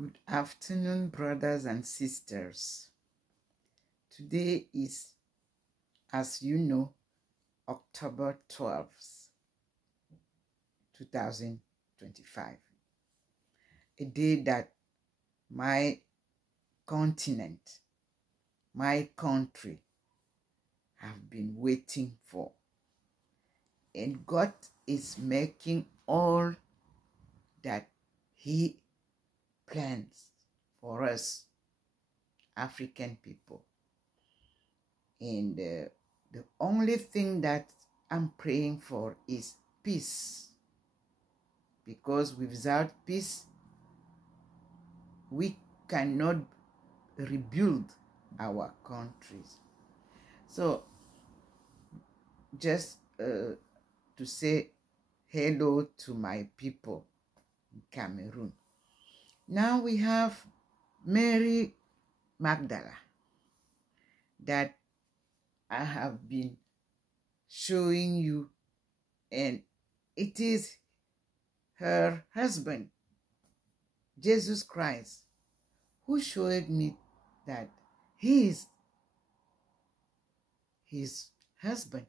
Good afternoon, brothers and sisters. Today is, as you know, October 12th, 2025. A day that my continent, my country have been waiting for. And God is making all that He plans for us, African people. And the only thing that I'm praying for is peace. Because without peace, we cannot rebuild our countries. So, just to say hello to my people in Cameroon. Now we have Mary Magdalene that I have been showing you, and it is her husband, Jesus Christ, who showed me that he is his husband.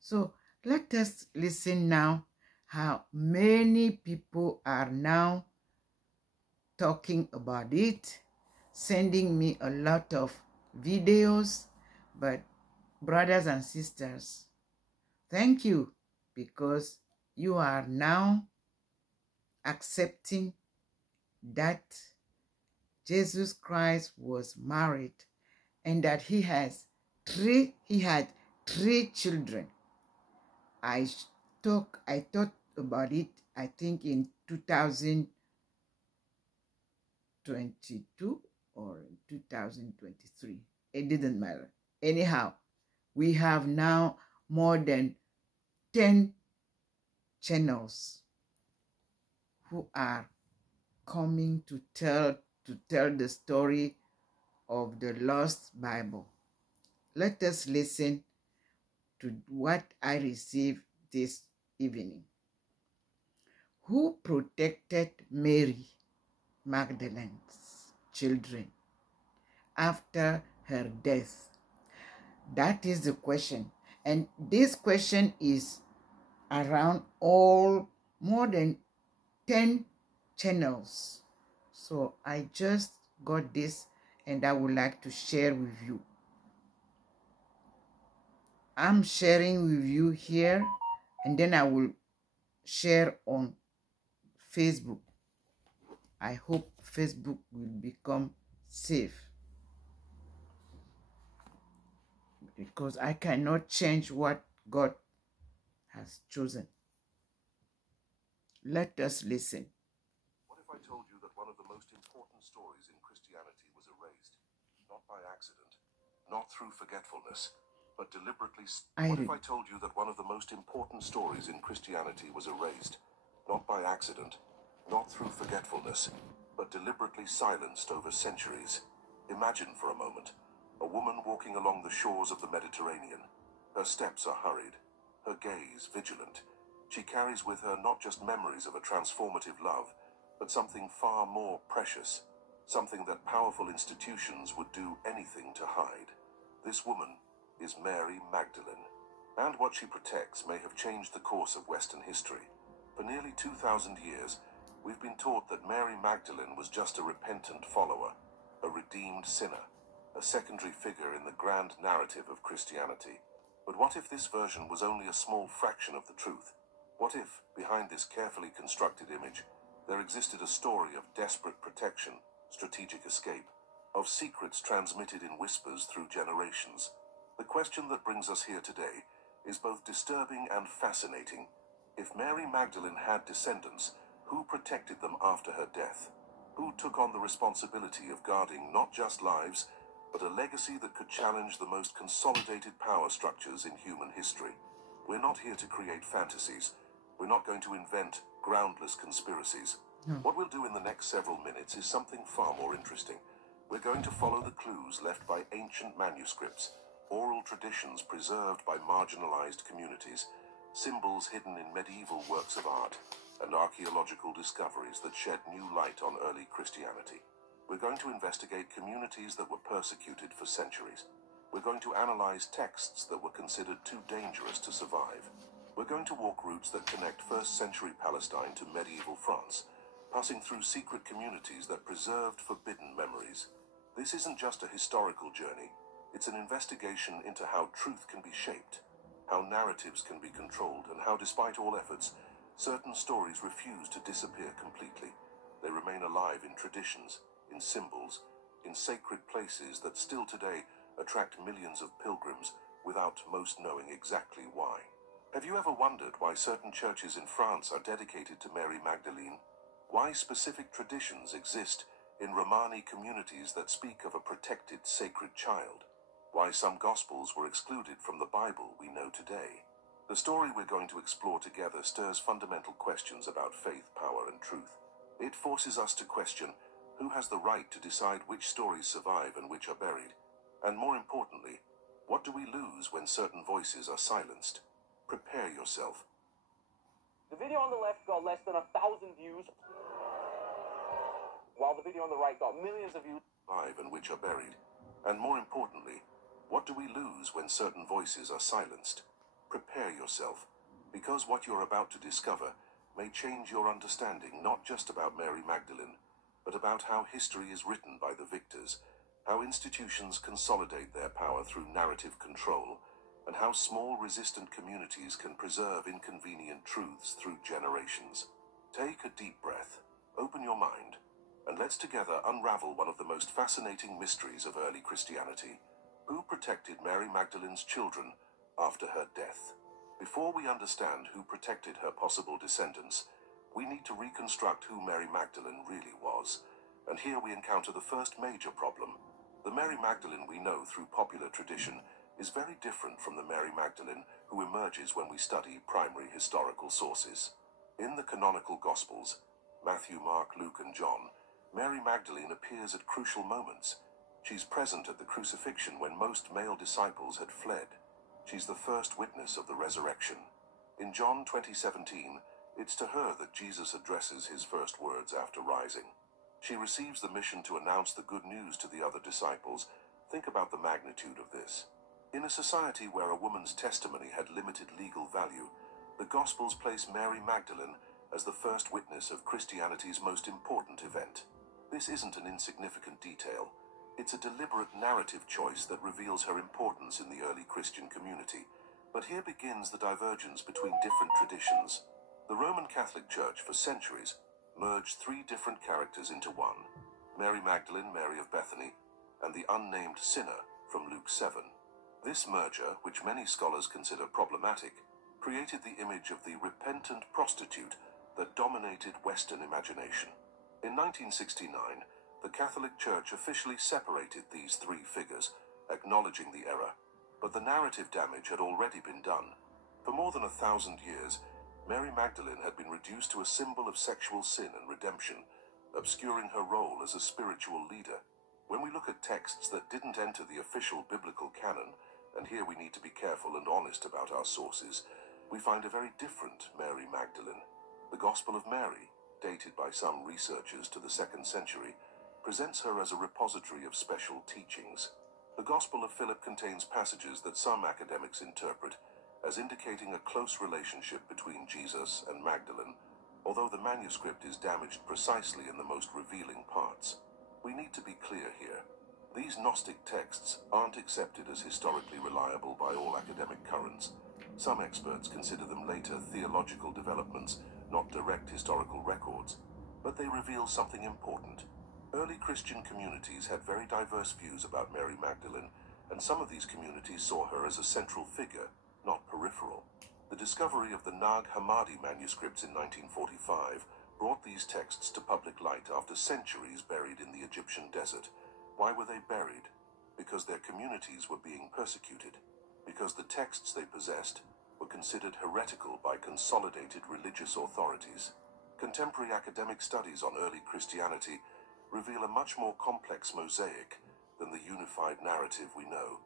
So let us listen now how many people are now talking about it, sending me a lot of videos. But brothers and sisters, thank you, because you are now accepting that Jesus Christ was married and that he had three children. I thought about it, I think in 2022 or 2023. It didn't matter. Anyhow, we have now more than 10 channels who are coming to tell the story of the lost Bible. Let us listen to what I received this evening. Who protected Mary Magdalene's children after her death? That is the question. And this question is around more than 10 channels. So I just got this and I would like to share with you. I'm sharing with you here, and then I will share on Facebook. I hope Facebook will become safe, because I cannot change what God has chosen. Let us listen. What if I told you that one of the most important stories in Christianity was erased, not by accident, not through forgetfulness, but deliberately... What if I told you that one of the most important stories in Christianity was erased, not by accident, not through forgetfulness, but deliberately silenced over centuries? Imagine for a moment a woman walking along the shores of the Mediterranean. Her steps are hurried, her gaze vigilant. She carries with her not just memories of a transformative love, but something far more precious, something that powerful institutions would do anything to hide. This woman is Mary Magdalene, and what she protects may have changed the course of Western history. For nearly 2,000 years, we've been taught that Mary Magdalene was just a repentant follower, a redeemed sinner, a secondary figure in the grand narrative of Christianity. But what if this version was only a small fraction of the truth? What if, behind this carefully constructed image, there existed a story of desperate protection, strategic escape, of secrets transmitted in whispers through generations? The question that brings us here today is both disturbing and fascinating. If Mary Magdalene had descendants, who protected them after her death? Who took on the responsibility of guarding not just lives, but a legacy that could challenge the most consolidated power structures in human history? We're not here to create fantasies. We're not going to invent groundless conspiracies. What we'll do in the next several minutes is something far more interesting. We're going to follow the clues left by ancient manuscripts, oral traditions preserved by marginalized communities, symbols hidden in medieval works of art, and archaeological discoveries that shed new light on early Christianity. We're going to investigate communities that were persecuted for centuries. We're going to analyze texts that were considered too dangerous to survive. We're going to walk routes that connect first-century Palestine to medieval France, passing through secret communities that preserved forbidden memories. This isn't just a historical journey. It's an investigation into how truth can be shaped, how narratives can be controlled, and how, despite all efforts, certain stories refuse to disappear completely. They remain alive in traditions, in symbols, in sacred places that still today attract millions of pilgrims without most knowing exactly why. Have you ever wondered why certain churches in France are dedicated to Mary Magdalene? Why specific traditions exist in Romani communities that speak of a protected sacred child? Why some Gospels were excluded from the Bible we know today? The story we're going to explore together stirs fundamental questions about faith, power, and truth. It forces us to question who has the right to decide which stories survive and which are buried. And more importantly, what do we lose when certain voices are silenced? Prepare yourself. The video on the left got less than 1,000 views, while the video on the right got millions of views. Live and which are buried. And more importantly, what do we lose when certain voices are silenced? Prepare yourself, because what you're about to discover may change your understanding not just about Mary Magdalene, but about how history is written by the victors, how institutions consolidate their power through narrative control, and how small resistant communities can preserve inconvenient truths through generations. Take a deep breath, open your mind, and let's together unravel one of the most fascinating mysteries of early Christianity. Who protected Mary Magdalene's children after her death? Before we understand who protected her possible descendants, we need to reconstruct who Mary Magdalene really was. And here we encounter the first major problem. The Mary Magdalene we know through popular tradition is very different from the Mary Magdalene who emerges when we study primary historical sources. In the canonical Gospels, Matthew, Mark, Luke, and John, Mary Magdalene appears at crucial moments. She's present at the crucifixion when most male disciples had fled. She's the first witness of the resurrection. In John 20:17, it's to her that Jesus addresses his first words after rising. She receives the mission to announce the good news to the other disciples. Think about the magnitude of this. In a society where a woman's testimony had limited legal value, the Gospels place Mary Magdalene as the first witness of Christianity's most important event. This isn't an insignificant detail. It's a deliberate narrative choice that reveals her importance in the early Christian community. But here begins the divergence between different traditions. The Roman Catholic Church, for centuries, merged three different characters into one: Mary Magdalene, Mary of Bethany, and the unnamed sinner from Luke 7. This merger, which many scholars consider problematic, created the image of the repentant prostitute that dominated Western imagination. In 1969, the Catholic Church officially separated these three figures, acknowledging the error, but the narrative damage had already been done. For more than 1,000 years, Mary Magdalene had been reduced to a symbol of sexual sin and redemption, obscuring her role as a spiritual leader. When we look at texts that didn't enter the official biblical canon, and here we need to be careful and honest about our sources, we find a very different Mary Magdalene. The Gospel of Mary, dated by some researchers to the 2nd century, presents her as a repository of special teachings. The Gospel of Philip contains passages that some academics interpret as indicating a close relationship between Jesus and Magdalene, although the manuscript is damaged precisely in the most revealing parts. We need to be clear here. These Gnostic texts aren't accepted as historically reliable by all academic currents. Some experts consider them later theological developments, not direct historical records, but they reveal something important. Early Christian communities had very diverse views about Mary Magdalene, and some of these communities saw her as a central figure, not peripheral. The discovery of the Nag Hammadi manuscripts in 1945 brought these texts to public light after centuries buried in the Egyptian desert. Why were they buried? Because their communities were being persecuted. Because the texts they possessed were considered heretical by consolidated religious authorities. Contemporary academic studies on early Christianity reveal a much more complex mosaic than the unified narrative we know.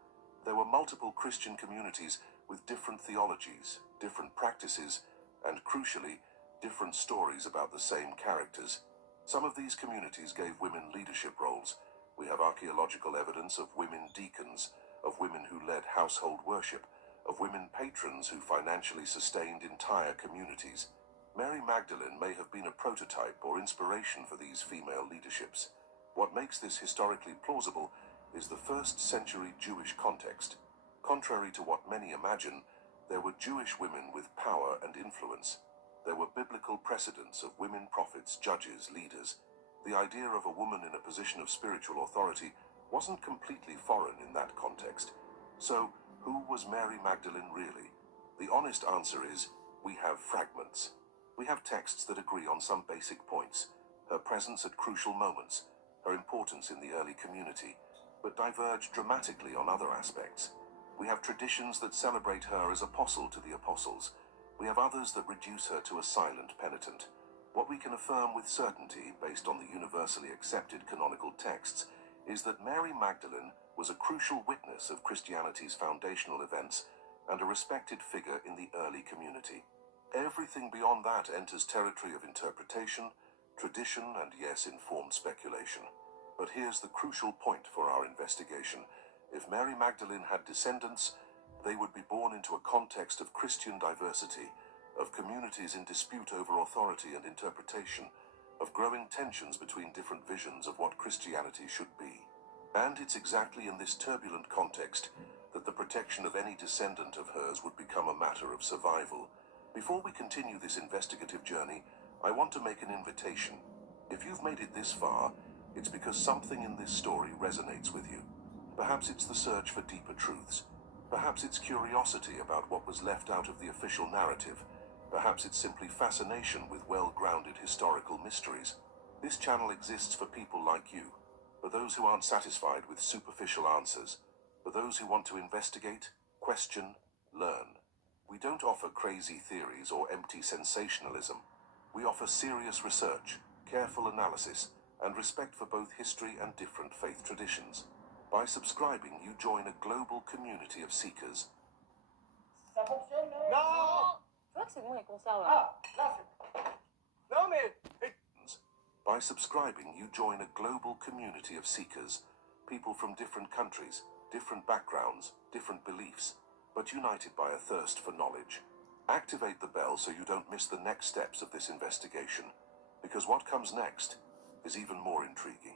There were multiple Christian communities with different theologies, different practices, and crucially, different stories about the same characters. Some of these communities gave women leadership roles. We have archaeological evidence of women deacons, of women who led household worship, of women patrons who financially sustained entire communities. Mary Magdalene may have been a prototype or inspiration for these female leaderships. What makes this historically plausible is the first-century Jewish context. Contrary to what many imagine, there were Jewish women with power and influence. There were biblical precedents of women prophets, judges, leaders. The idea of a woman in a position of spiritual authority wasn't completely foreign in that context. So, who was Mary Magdalene really? The honest answer is, we have fragments. We have texts that agree on some basic points, her presence at crucial moments, her importance in the early community, but diverge dramatically on other aspects. We have traditions that celebrate her as apostle to the apostles. We have others that reduce her to a silent penitent. What we can affirm with certainty, based on the universally accepted canonical texts, is that Mary Magdalene was a crucial witness of Christianity's foundational events and a respected figure in the early community. Everything beyond that enters territory of interpretation, tradition, and yes, informed speculation. But here's the crucial point for our investigation. If Mary Magdalene had descendants, they would be born into a context of Christian diversity, of communities in dispute over authority and interpretation, of growing tensions between different visions of what Christianity should be. And it's exactly in this turbulent context that the protection of any descendant of hers would become a matter of survival. Before we continue this investigative journey, I want to make an invitation. If you've made it this far, it's because something in this story resonates with you. Perhaps it's the search for deeper truths. Perhaps it's curiosity about what was left out of the official narrative. Perhaps it's simply fascination with well-grounded historical mysteries. This channel exists for people like you, for those who aren't satisfied with superficial answers, for those who want to investigate, question, learn. We don't offer crazy theories or empty sensationalism. We offer serious research, careful analysis, and respect for both history and different faith traditions. By subscribing, you join a global community of seekers. Ça fonctionne, là? Non! Tu vois que c'est bon les conserves là. Ah, là, c'est... Non, mais... By subscribing, you join a global community of seekers, people from different countries, different backgrounds, different beliefs, but united by a thirst for knowledge. Activate the bell so you don't miss the next steps of this investigation, because what comes next is even more intriguing.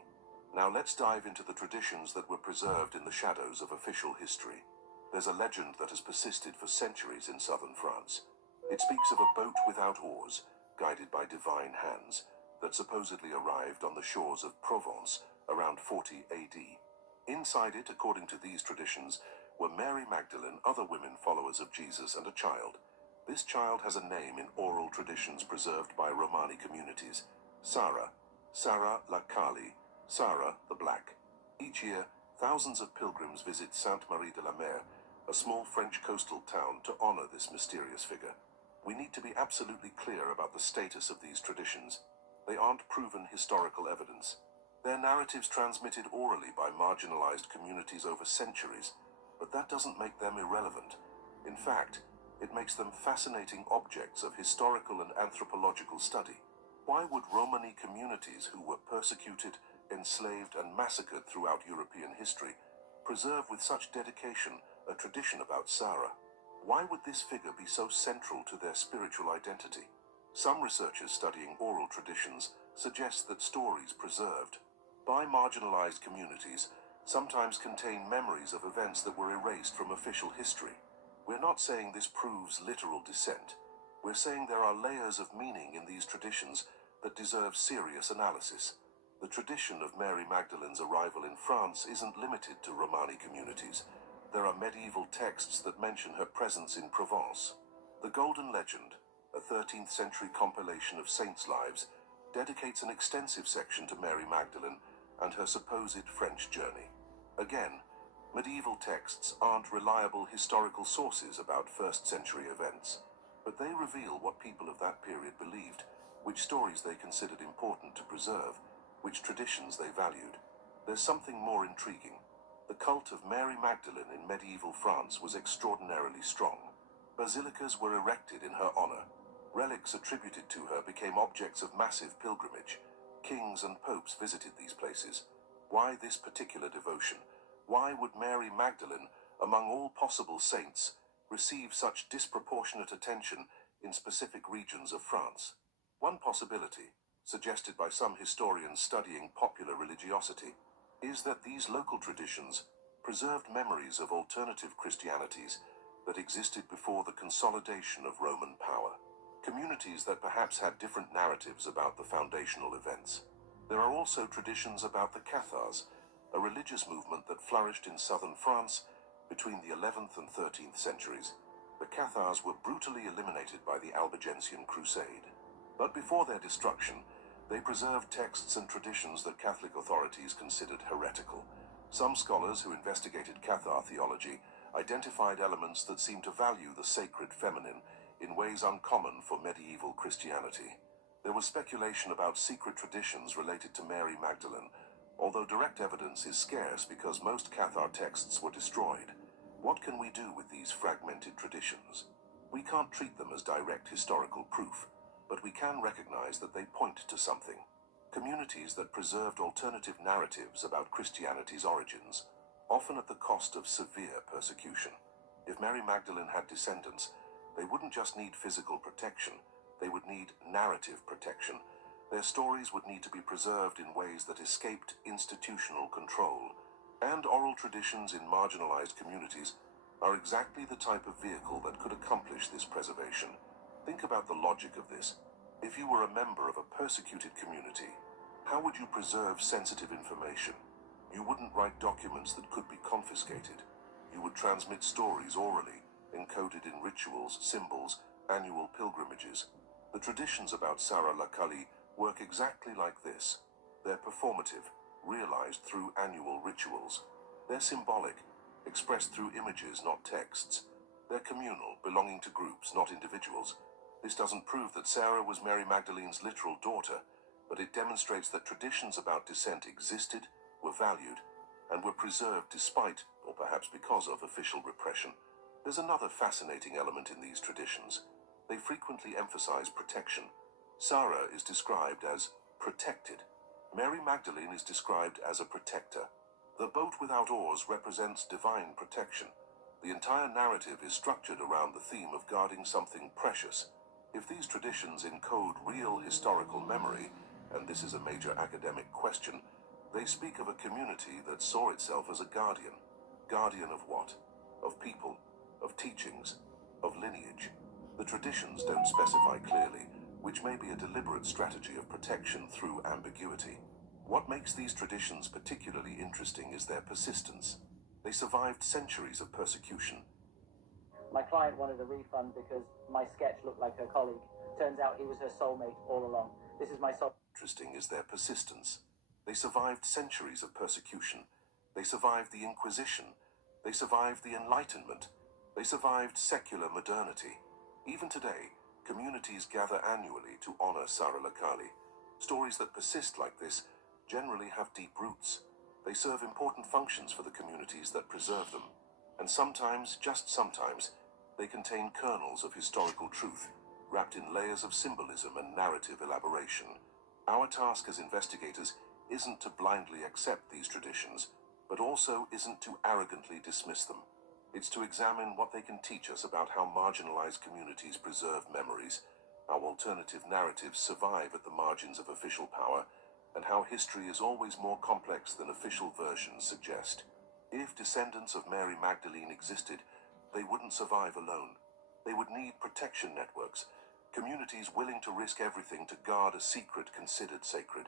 Now let's dive into the traditions that were preserved in the shadows of official history. There's a legend that has persisted for centuries in southern France. It speaks of a boat without oars, guided by divine hands, that supposedly arrived on the shores of Provence around 40 AD. Inside it, according to these traditions, were Mary Magdalene, other women followers of Jesus, and a child. This child has a name in oral traditions preserved by Romani communities: Sarah, Sarah la Kali, Sarah the Black. Each year, thousands of pilgrims visit Sainte-Marie-de-la-Mer, a small French coastal town, to honor this mysterious figure. We need to be absolutely clear about the status of these traditions. They aren't proven historical evidence. They're narratives transmitted orally by marginalized communities over centuries, but that doesn't make them irrelevant. In fact, it makes them fascinating objects of historical and anthropological study. Why would Romani communities who were persecuted, enslaved, and massacred throughout European history preserve with such dedication a tradition about Sarah? Why would this figure be so central to their spiritual identity? Some researchers studying oral traditions suggest that stories preserved by marginalized communities sometimes contain memories of events that were erased from official history. We're not saying this proves literal descent. We're saying there are layers of meaning in these traditions that deserve serious analysis. The tradition of Mary Magdalene's arrival in France isn't limited to Romani communities. There are medieval texts that mention her presence in Provence. The Golden Legend, a 13th century compilation of saints' lives, dedicates an extensive section to Mary Magdalene and her supposed French journey. Again, medieval texts aren't reliable historical sources about first-century events, but they reveal what people of that period believed, which stories they considered important to preserve, which traditions they valued. There's something more intriguing. The cult of Mary Magdalene in medieval France was extraordinarily strong. Basilicas were erected in her honor. Relics attributed to her became objects of massive pilgrimage. Kings and popes visited these places. Why this particular devotion? Why would Mary Magdalene, among all possible saints, receive such disproportionate attention in specific regions of France? One possibility, suggested by some historians studying popular religiosity, is that these local traditions preserved memories of alternative Christianities that existed before the consolidation of Roman power. Communities that perhaps had different narratives about the foundational events. There are also traditions about the Cathars, a religious movement that flourished in southern France between the 11th and 13th centuries. The Cathars were brutally eliminated by the Albigensian Crusade. But before their destruction, they preserved texts and traditions that Catholic authorities considered heretical. Some scholars who investigated Cathar theology identified elements that seemed to value the sacred feminine in ways uncommon for medieval Christianity. There was speculation about secret traditions related to Mary Magdalene, although direct evidence is scarce because most Cathar texts were destroyed. What can we do with these fragmented traditions? We can't treat them as direct historical proof, but we can recognize that they point to something. Communities that preserved alternative narratives about Christianity's origins, often at the cost of severe persecution. If Mary Magdalene had descendants, they wouldn't just need physical protection, they would need narrative protection. Their stories would need to be preserved in ways that escaped institutional control. And oral traditions in marginalized communities are exactly the type of vehicle that could accomplish this preservation. Think about the logic of this. If you were a member of a persecuted community, how would you preserve sensitive information? You wouldn't write documents that could be confiscated. You would transmit stories orally, encoded in rituals, symbols, annual pilgrimages. The traditions about Sarah Lakali work exactly like this. They're performative, realized through annual rituals. They're symbolic, expressed through images, not texts. They're communal, belonging to groups, not individuals. This doesn't prove that Sarah was Mary Magdalene's literal daughter, but it demonstrates that traditions about descent existed, were valued, and were preserved despite, or perhaps because of, official repression. There's another fascinating element in these traditions. They frequently emphasize protection. Sarah is described as protected. Mary Magdalene is described as a protector. The boat without oars represents divine protection. The entire narrative is structured around the theme of guarding something precious. If these traditions encode real historical memory, and this is a major academic question, they speak of a community that saw itself as a guardian. Guardian of what? Of people, of teachings, of lineage. The traditions don't specify clearly, which may be a deliberate strategy of protection through ambiguity. What makes these traditions particularly interesting is their persistence. They survived centuries of persecution. My client wanted a refund because my sketch looked like her colleague. Turns out he was her soulmate all along. This is my soul. Interesting is their persistence. They survived centuries of persecution. They survived the Inquisition. They survived the Enlightenment. They survived secular modernity. Even today, communities gather annually to honor Sarah Lakali. Stories that persist like this generally have deep roots. They serve important functions for the communities that preserve them. And sometimes, just sometimes, they contain kernels of historical truth, wrapped in layers of symbolism and narrative elaboration. Our task as investigators isn't to blindly accept these traditions, but also isn't to arrogantly dismiss them. It's to examine what they can teach us about how marginalized communities preserve memories, how alternative narratives survive at the margins of official power, and how history is always more complex than official versions suggest. If descendants of Mary Magdalene existed, they wouldn't survive alone. They would need protection networks, communities willing to risk everything to guard a secret considered sacred.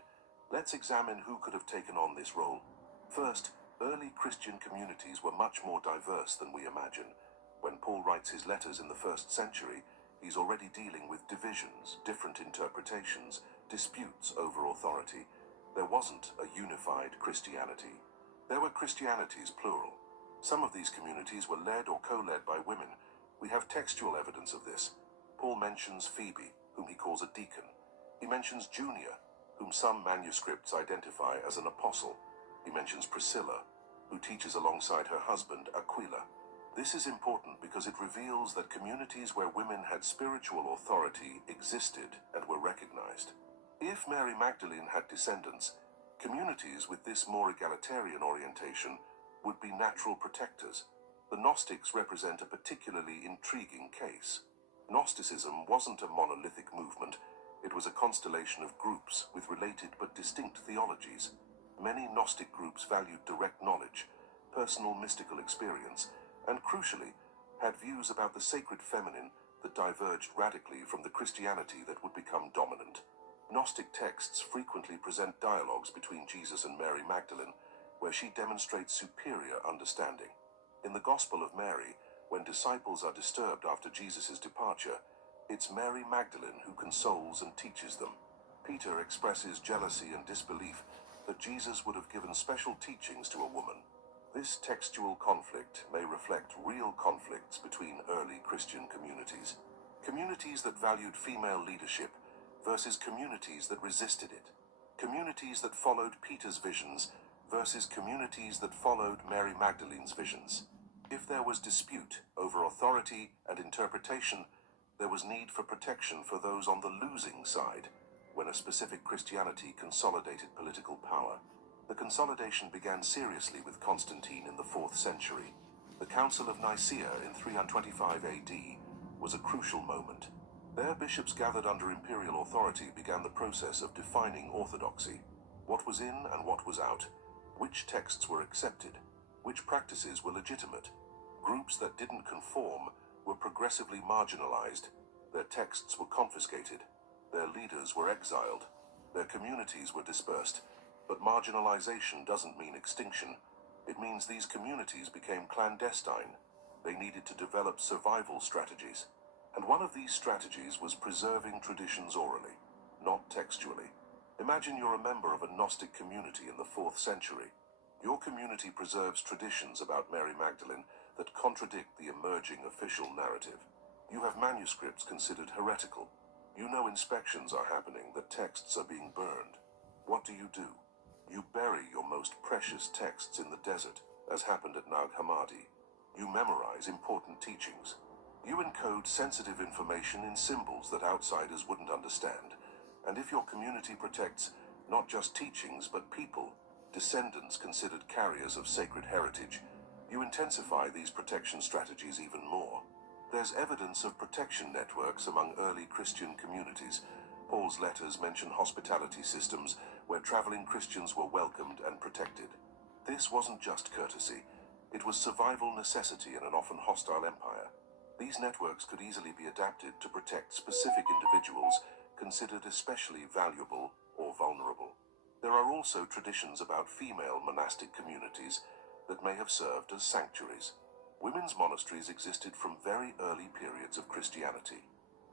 Let's examine who could have taken on this role. First, early Christian communities were much more diverse than we imagine. When Paul writes his letters in the 1st century, he's already dealing with divisions, different interpretations, disputes over authority. There wasn't a unified Christianity. There were Christianities, plural. Some of these communities were led or co-led by women. We have textual evidence of this. Paul mentions Phoebe, whom he calls a deacon. He mentions Junia, whom some manuscripts identify as an apostle. He mentions Priscilla, who teaches alongside her husband Aquila. This is important because it reveals that communities where women had spiritual authority existed and were recognized. If Mary Magdalene had descendants, communities with this more egalitarian orientation would be natural protectors. The Gnostics represent a particularly intriguing case. Gnosticism wasn't a monolithic movement. It was a constellation of groups with related but distinct theologies. Many Gnostic groups valued direct knowledge, personal mystical experience, and crucially, had views about the sacred feminine that diverged radically from the Christianity that would become dominant. Gnostic texts frequently present dialogues between Jesus and Mary Magdalene, where she demonstrates superior understanding. In the Gospel of Mary, when disciples are disturbed after Jesus' departure, it's Mary Magdalene who consoles and teaches them. Peter expresses jealousy and disbelief that Jesus would have given special teachings to a woman. This textual conflict may reflect real conflicts between early Christian communities. Communities that valued female leadership versus communities that resisted it. Communities that followed Peter's visions versus communities that followed Mary Magdalene's visions. If there was dispute over authority and interpretation, there was need for protection for those on the losing side when a specific Christianity consolidated political power. The consolidation began seriously with Constantine in the 4th century. The Council of Nicaea in 325 AD was a crucial moment. There, bishops gathered under imperial authority began the process of defining orthodoxy. What was in and what was out, which texts were accepted, which practices were legitimate. Groups that didn't conform were progressively marginalized. Their texts were confiscated. Their leaders were exiled. Their communities were dispersed. But marginalization doesn't mean extinction. It means these communities became clandestine. They needed to develop survival strategies. And one of these strategies was preserving traditions orally, not textually. Imagine you're a member of a Gnostic community in the 4th century. Your community preserves traditions about Mary Magdalene that contradict the emerging official narrative. You have manuscripts considered heretical. You know inspections are happening, that texts are being burned. What do? You bury your most precious texts in the desert, as happened at Nag Hammadi. You memorize important teachings. You encode sensitive information in symbols that outsiders wouldn't understand. And if your community protects not just teachings but people, descendants considered carriers of sacred heritage, you intensify these protection strategies even more. There's evidence of protection networks among early Christian communities. Paul's letters mention hospitality systems where traveling Christians were welcomed and protected. This wasn't just courtesy. It was survival necessity in an often hostile empire. These networks could easily be adapted to protect specific individuals considered especially valuable or vulnerable. There are also traditions about female monastic communities that may have served as sanctuaries. Women's monasteries existed from very early periods of Christianity.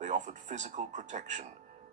They offered physical protection,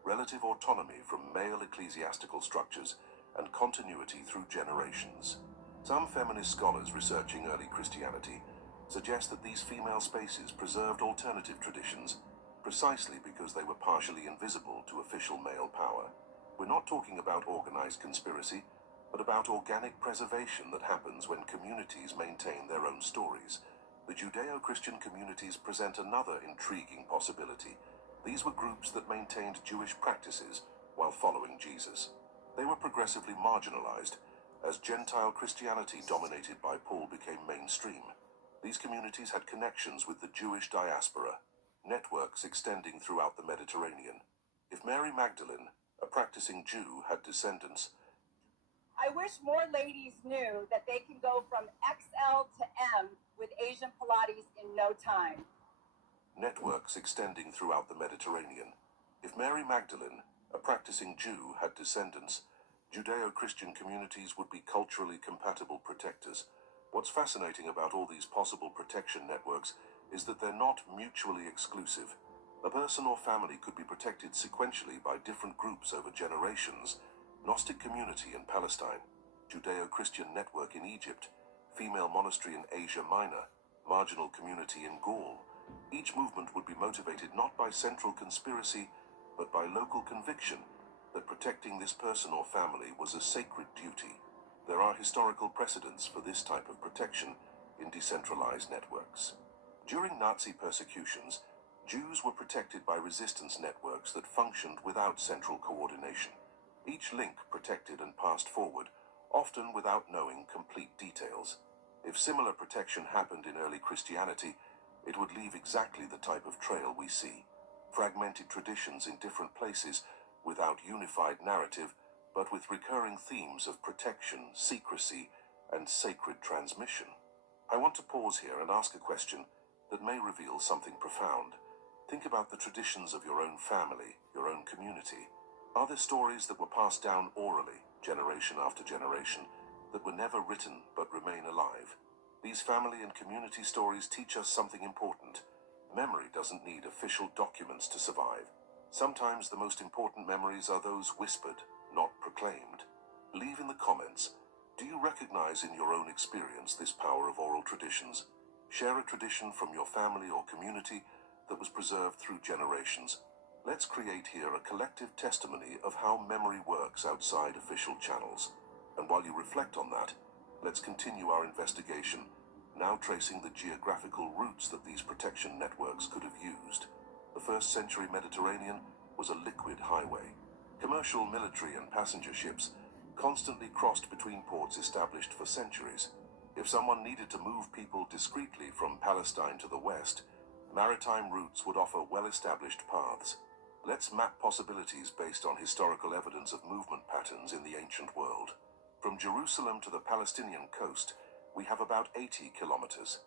relative autonomy from male ecclesiastical structures, and continuity through generations. Some feminist scholars researching early Christianity suggest that these female spaces preserved alternative traditions precisely because they were partially invisible to official male power. We're not talking about organized conspiracy, but about organic preservation that happens when communities maintain their own stories. The Judeo-Christian communities present another intriguing possibility. These were groups that maintained Jewish practices while following Jesus. They were progressively marginalized as Gentile Christianity dominated by Paul became mainstream. These communities had connections with the Jewish diaspora, networks extending throughout the Mediterranean. If Mary Magdalene, a practicing Jew, had descendants, I wish more ladies knew that they can go from XL to M with Asian Pilates in no time. Networks extending throughout the Mediterranean. If Mary Magdalene, a practicing Jew, had descendants, Judeo-Christian communities would be culturally compatible protectors. What's fascinating about all these possible protection networks is that they're not mutually exclusive. A person or family could be protected sequentially by different groups over generations. Gnostic community in Palestine, Judeo-Christian network in Egypt, female monastery in Asia Minor, marginal community in Gaul. Each movement would be motivated not by central conspiracy, but by local conviction that protecting this person or family was a sacred duty. There are historical precedents for this type of protection in decentralized networks. networks. During Nazi persecutions, Jews were protected by resistance networks that functioned without central coordination. Each link protected and passed forward, often without knowing complete details. If similar protection happened in early Christianity, it would leave exactly the type of trail we see. Fragmented traditions in different places, without unified narrative, but with recurring themes of protection, secrecy, and sacred transmission. I want to pause here and ask a question that may reveal something profound. Think about the traditions of your own family, your own community. Are there stories that were passed down orally, generation after generation, that were never written but remain alive? These family and community stories teach us something important. Memory doesn't need official documents to survive. Sometimes the most important memories are those whispered, not proclaimed. Leave in the comments, do you recognize in your own experience this power of oral traditions? Share a tradition from your family or community that was preserved through generations. Let's create here a collective testimony of how memory works outside official channels. And while you reflect on that, let's continue our investigation, now tracing the geographical routes that these protection networks could have used. The first century Mediterranean was a liquid highway. Commercial, military, and passenger ships constantly crossed between ports established for centuries. If someone needed to move people discreetly from Palestine to the west, maritime routes would offer well-established paths. Let's map possibilities based on historical evidence of movement patterns in the ancient world. From Jerusalem to the Palestinian coast, we have about 80 kilometers.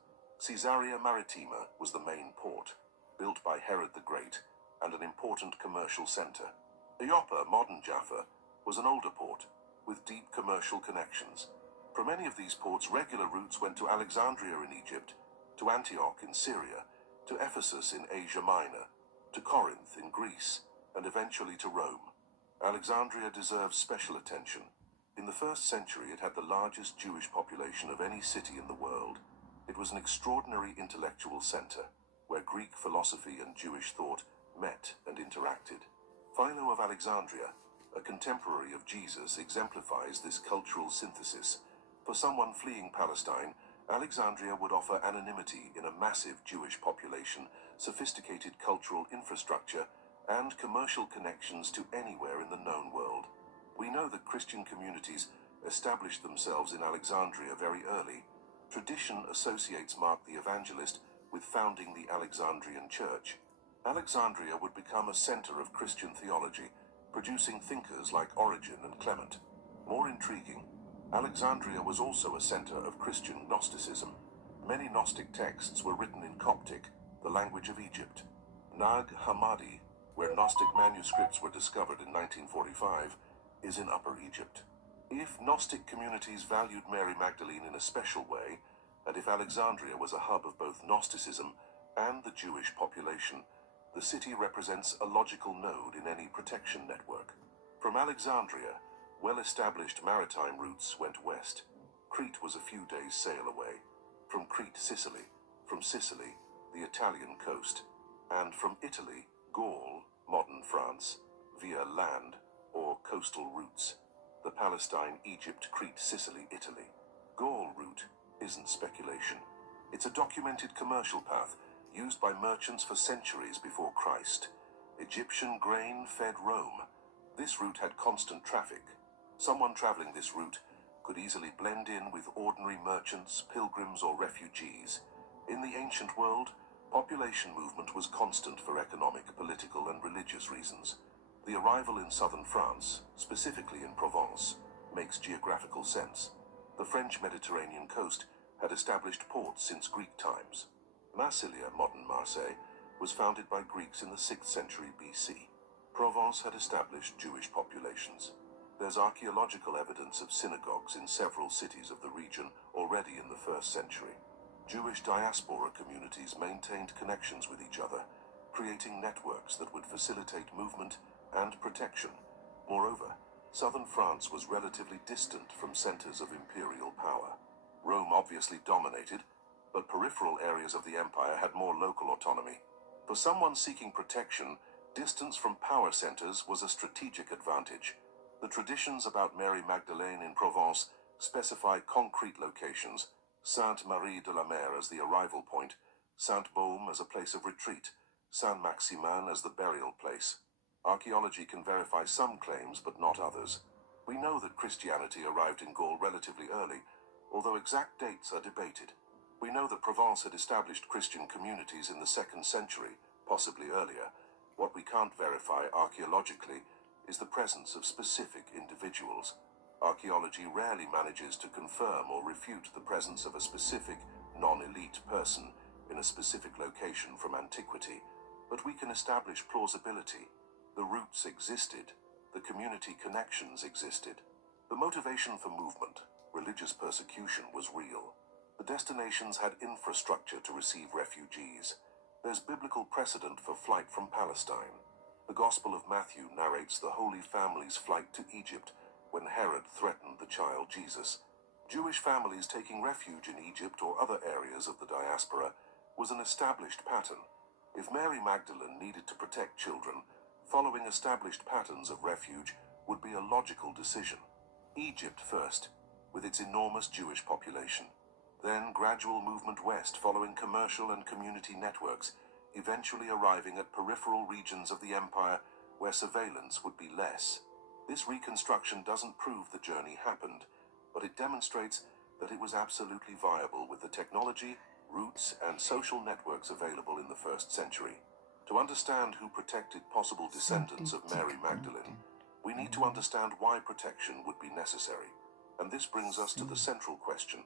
Caesarea Maritima was the main port, built by Herod the Great, and an important commercial center. Joppa, modern Jaffa, was an older port, with deep commercial connections. From any of these ports, regular routes went to Alexandria in Egypt, to Antioch in Syria, to Ephesus in Asia Minor, to Corinth in Greece, and eventually to Rome. Alexandria deserves special attention. In the first century, it had the largest Jewish population of any city in the world. It was an extraordinary intellectual center, where Greek philosophy and Jewish thought met and interacted. Philo of Alexandria, a contemporary of Jesus, exemplifies this cultural synthesis. For someone fleeing Palestine, Alexandria would offer anonymity in a massive Jewish population, sophisticated cultural infrastructure, and commercial connections to anywhere in the known world. We know that Christian communities established themselves in Alexandria very early. Tradition associates Mark the Evangelist with founding the Alexandrian Church. Alexandria would become a center of Christian theology, producing thinkers like Origen and Clement. More intriguing, Alexandria was also a center of Christian Gnosticism. Many Gnostic texts were written in Coptic, the language of Egypt. Nag Hammadi, where Gnostic manuscripts were discovered in 1945, is in Upper Egypt. If Gnostic communities valued Mary Magdalene in a special way, and if Alexandria was a hub of both Gnosticism and the Jewish population, the city represents a logical node in any protection network. From Alexandria, well-established maritime routes went west. Crete was a few days' sail away. From Crete, Sicily. From Sicily, the Italian coast. And from Italy, Gaul, modern France, via land or coastal routes. The Palestine, Egypt, Crete, Sicily, Italy. Gaul route isn't speculation. It's a documented commercial path used by merchants for centuries before Christ. Egyptian grain fed Rome. This route had constant traffic. Someone traveling this route could easily blend in with ordinary merchants, pilgrims, or refugees. In the ancient world, population movement was constant for economic, political, and religious reasons. The arrival in southern France, specifically in Provence, makes geographical sense. The French Mediterranean coast had established ports since Greek times. Massilia, modern Marseille, was founded by Greeks in the 6th century BC. Provence had established Jewish populations. There's archaeological evidence of synagogues in several cities of the region already in the 1st century. Jewish diaspora communities maintained connections with each other, creating networks that would facilitate movement and protection. Moreover, southern France was relatively distant from centers of imperial power. Rome obviously dominated, but peripheral areas of the empire had more local autonomy. For someone seeking protection, distance from power centers was a strategic advantage. The traditions about Mary Magdalene in Provence specify concrete locations, Sainte Marie de la Mer as the arrival point, Saint Baume as a place of retreat, Saint Maximin as the burial place. Archaeology can verify some claims but not others. We know that Christianity arrived in Gaul relatively early, although exact dates are debated. We know that Provence had established Christian communities in the 2nd century, possibly earlier. What we can't verify archaeologically is the presence of specific individuals. Archaeology rarely manages to confirm or refute the presence of a specific, non-elite person in a specific location from antiquity, but we can establish plausibility. The roots existed, the community connections existed. The motivation for movement, religious persecution, was real. The destinations had infrastructure to receive refugees. There's biblical precedent for flight from Palestine. The Gospel of Matthew narrates the Holy Family's flight to Egypt when Herod threatened the child Jesus. Jewish families taking refuge in Egypt or other areas of the diaspora was an established pattern. If Mary Magdalene needed to protect children, following established patterns of refuge would be a logical decision. Egypt first, with its enormous Jewish population. Then gradual movement west following commercial and community networks, eventually arriving at peripheral regions of the empire where surveillance would be less. This reconstruction doesn't prove the journey happened, but it demonstrates that it was absolutely viable with the technology, routes, and social networks available in the 1st century. To understand who protected possible descendants of Mary Magdalene, we need to understand why protection would be necessary. And this brings us to the central question: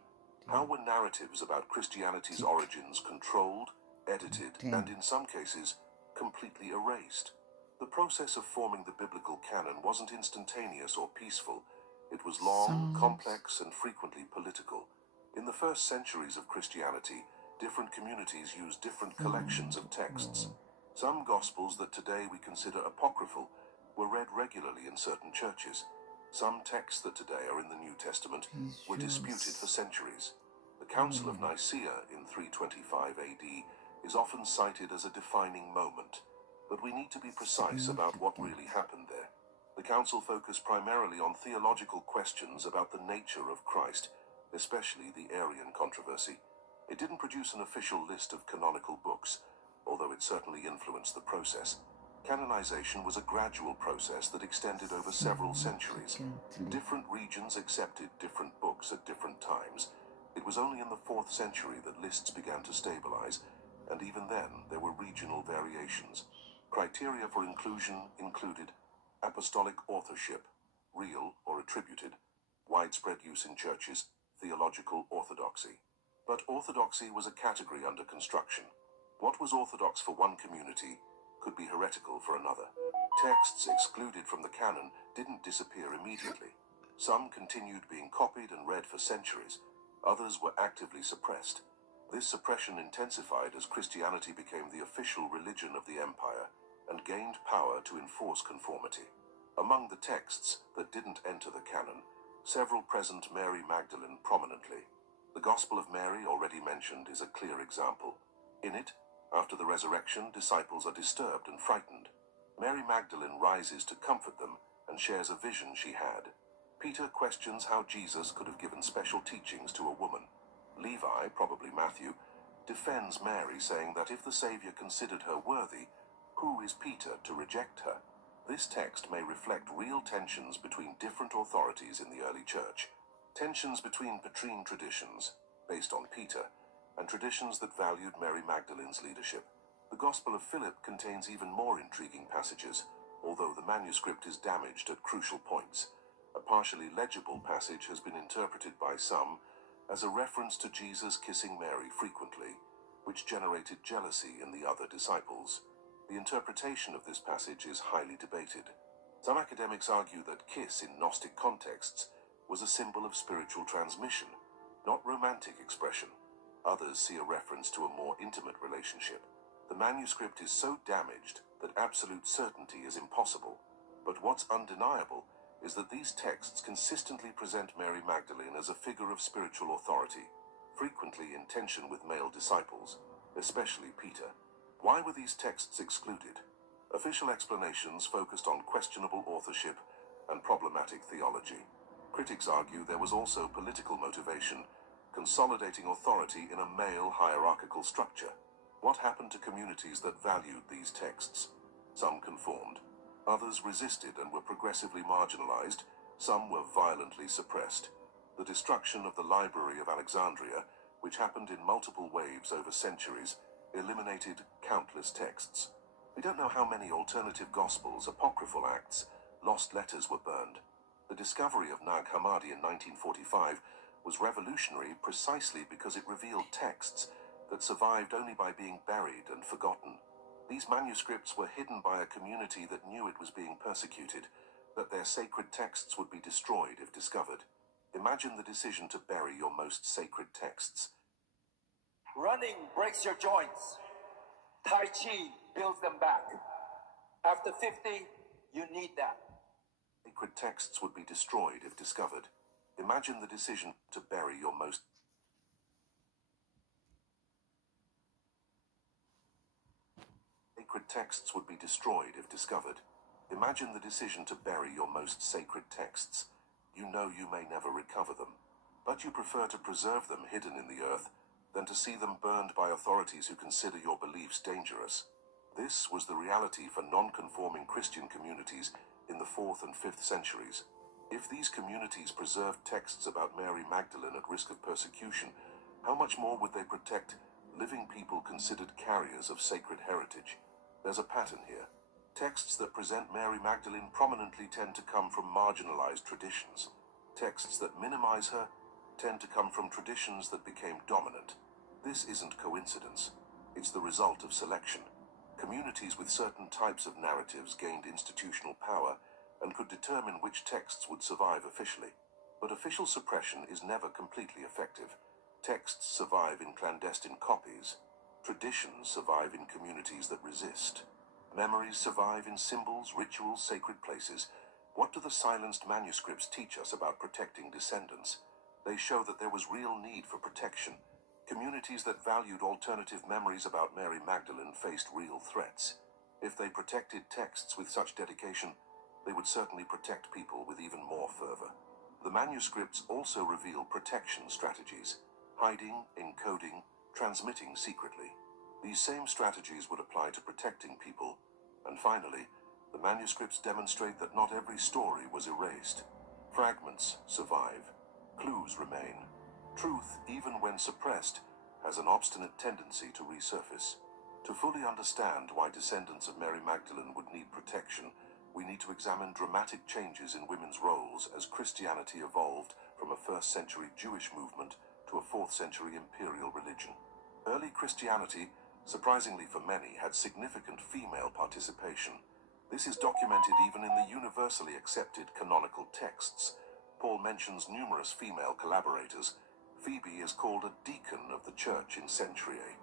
how were narratives about Christianity's origins controlled, edited, and in some cases, completely erased? The process of forming the biblical canon wasn't instantaneous or peaceful. It was long, complex, and frequently political. In the first centuries of Christianity, different communities used different collections of texts. Some Gospels that today we consider apocryphal were read regularly in certain churches. Some texts that today are in the New Testament were disputed for centuries. The Council of Nicaea in 325 AD is often cited as a defining moment, but we need to be precise about what really happened there. The Council focused primarily on theological questions about the nature of Christ, especially the Arian controversy. It didn't produce an official list of canonical books, although it certainly influenced the process. Canonization was a gradual process that extended over several centuries. Different regions accepted different books at different times. It was only in the 4th century that lists began to stabilize, and even then there were regional variations. Criteria for inclusion included apostolic authorship, real or attributed, widespread use in churches, theological orthodoxy. But orthodoxy was a category under construction. What was orthodox for one community could be heretical for another. Texts excluded from the canon didn't disappear immediately. Some continued being copied and read for centuries. Others were actively suppressed. This suppression intensified as Christianity became the official religion of the empire and gained power to enforce conformity. Among the texts that didn't enter the canon, several present Mary Magdalene prominently. The Gospel of Mary, already mentioned, is a clear example. In it, after the resurrection, disciples are disturbed and frightened. Mary Magdalene rises to comfort them and shares a vision she had. Peter questions how Jesus could have given special teachings to a woman. Levi, probably Matthew, defends Mary, saying that if the Savior considered her worthy, who is Peter to reject her? This text may reflect real tensions between different authorities in the early church. Tensions between Petrine traditions, based on Peter, and traditions that valued Mary Magdalene's leadership. The Gospel of Philip contains even more intriguing passages, although the manuscript is damaged at crucial points. A partially legible passage has been interpreted by some as a reference to Jesus kissing Mary frequently, which generated jealousy in the other disciples. The interpretation of this passage is highly debated. Some academics argue that kiss in Gnostic contexts was a symbol of spiritual transmission, not romantic expression. Others see a reference to a more intimate relationship. The manuscript is so damaged that absolute certainty is impossible, but what's undeniable is that these texts consistently present Mary Magdalene as a figure of spiritual authority, frequently in tension with male disciples, especially Peter. Why were these texts excluded? Official explanations focused on questionable authorship and problematic theology. Critics argue there was also political motivation, consolidating authority in a male hierarchical structure. What happened to communities that valued these texts? Some conformed. Others resisted and were progressively marginalized. Some were violently suppressed. The destruction of the Library of Alexandria, which happened in multiple waves over centuries, eliminated countless texts. We don't know how many alternative gospels, apocryphal acts, lost letters were burned. The discovery of Nag Hammadi in 1945 was revolutionary precisely because it revealed texts that survived only by being buried and forgotten. These manuscripts were hidden by a community that knew it was being persecuted, that their sacred texts would be destroyed if discovered. Imagine the decision to bury your most sacred texts. Running breaks your joints. Tai Chi builds them back. After 50, you need that. Sacred texts would be destroyed if discovered. Imagine the decision to bury your most sacred texts would be destroyed if discovered. Imagine the decision to bury your most sacred texts. You know you may never recover them, but you prefer to preserve them hidden in the earth than to see them burned by authorities who consider your beliefs dangerous. This was the reality for non-conforming Christian communities in the 4th and 5th centuries. If these communities preserved texts about Mary Magdalene at risk of persecution, how much more would they protect living people considered carriers of sacred heritage? There's a pattern here. Texts that present Mary Magdalene prominently tend to come from marginalized traditions. Texts that minimize her tend to come from traditions that became dominant. This isn't coincidence. It's the result of selection. Communities with certain types of narratives gained institutional power and could determine which texts would survive officially. But official suppression is never completely effective. Texts survive in clandestine copies. Traditions survive in communities that resist. Memories survive in symbols, rituals, sacred places. What do the silenced manuscripts teach us about protecting descendants? They show that there was real need for protection. Communities that valued alternative memories about Mary Magdalene faced real threats. If they protected texts with such dedication, they would certainly protect people with even more fervor. The manuscripts also reveal protection strategies: hiding, encoding, transmitting secretly. These same strategies would apply to protecting people. And finally, the manuscripts demonstrate that not every story was erased. Fragments survive. Clues remain. Truth, even when suppressed, has an obstinate tendency to resurface. To fully understand why descendants of Mary Magdalene would need protection, we need to examine dramatic changes in women's roles as Christianity evolved from a 1st century Jewish movement to a 4th century imperial religion. Early Christianity, surprisingly for many, had significant female participation. This is documented even in the universally accepted canonical texts. Paul mentions numerous female collaborators. Phoebe is called a deacon of the church in Centuria.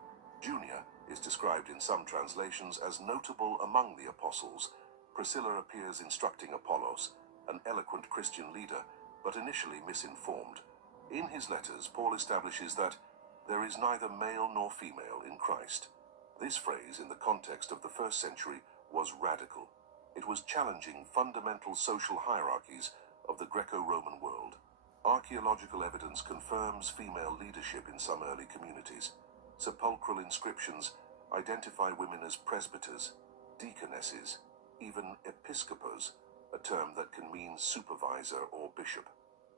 Junia is described in some translations as notable among the apostles. Priscilla appears instructing Apollos, an eloquent Christian leader, but initially misinformed. In his letters, Paul establishes that there is neither male nor female in Christ. This phrase, in the context of the 1st century, was radical. It was challenging fundamental social hierarchies of the Greco-Roman world. Archaeological evidence confirms female leadership in some early communities. Sepulchral inscriptions identify women as presbyters, deaconesses, even episcopos, a term that can mean supervisor or bishop.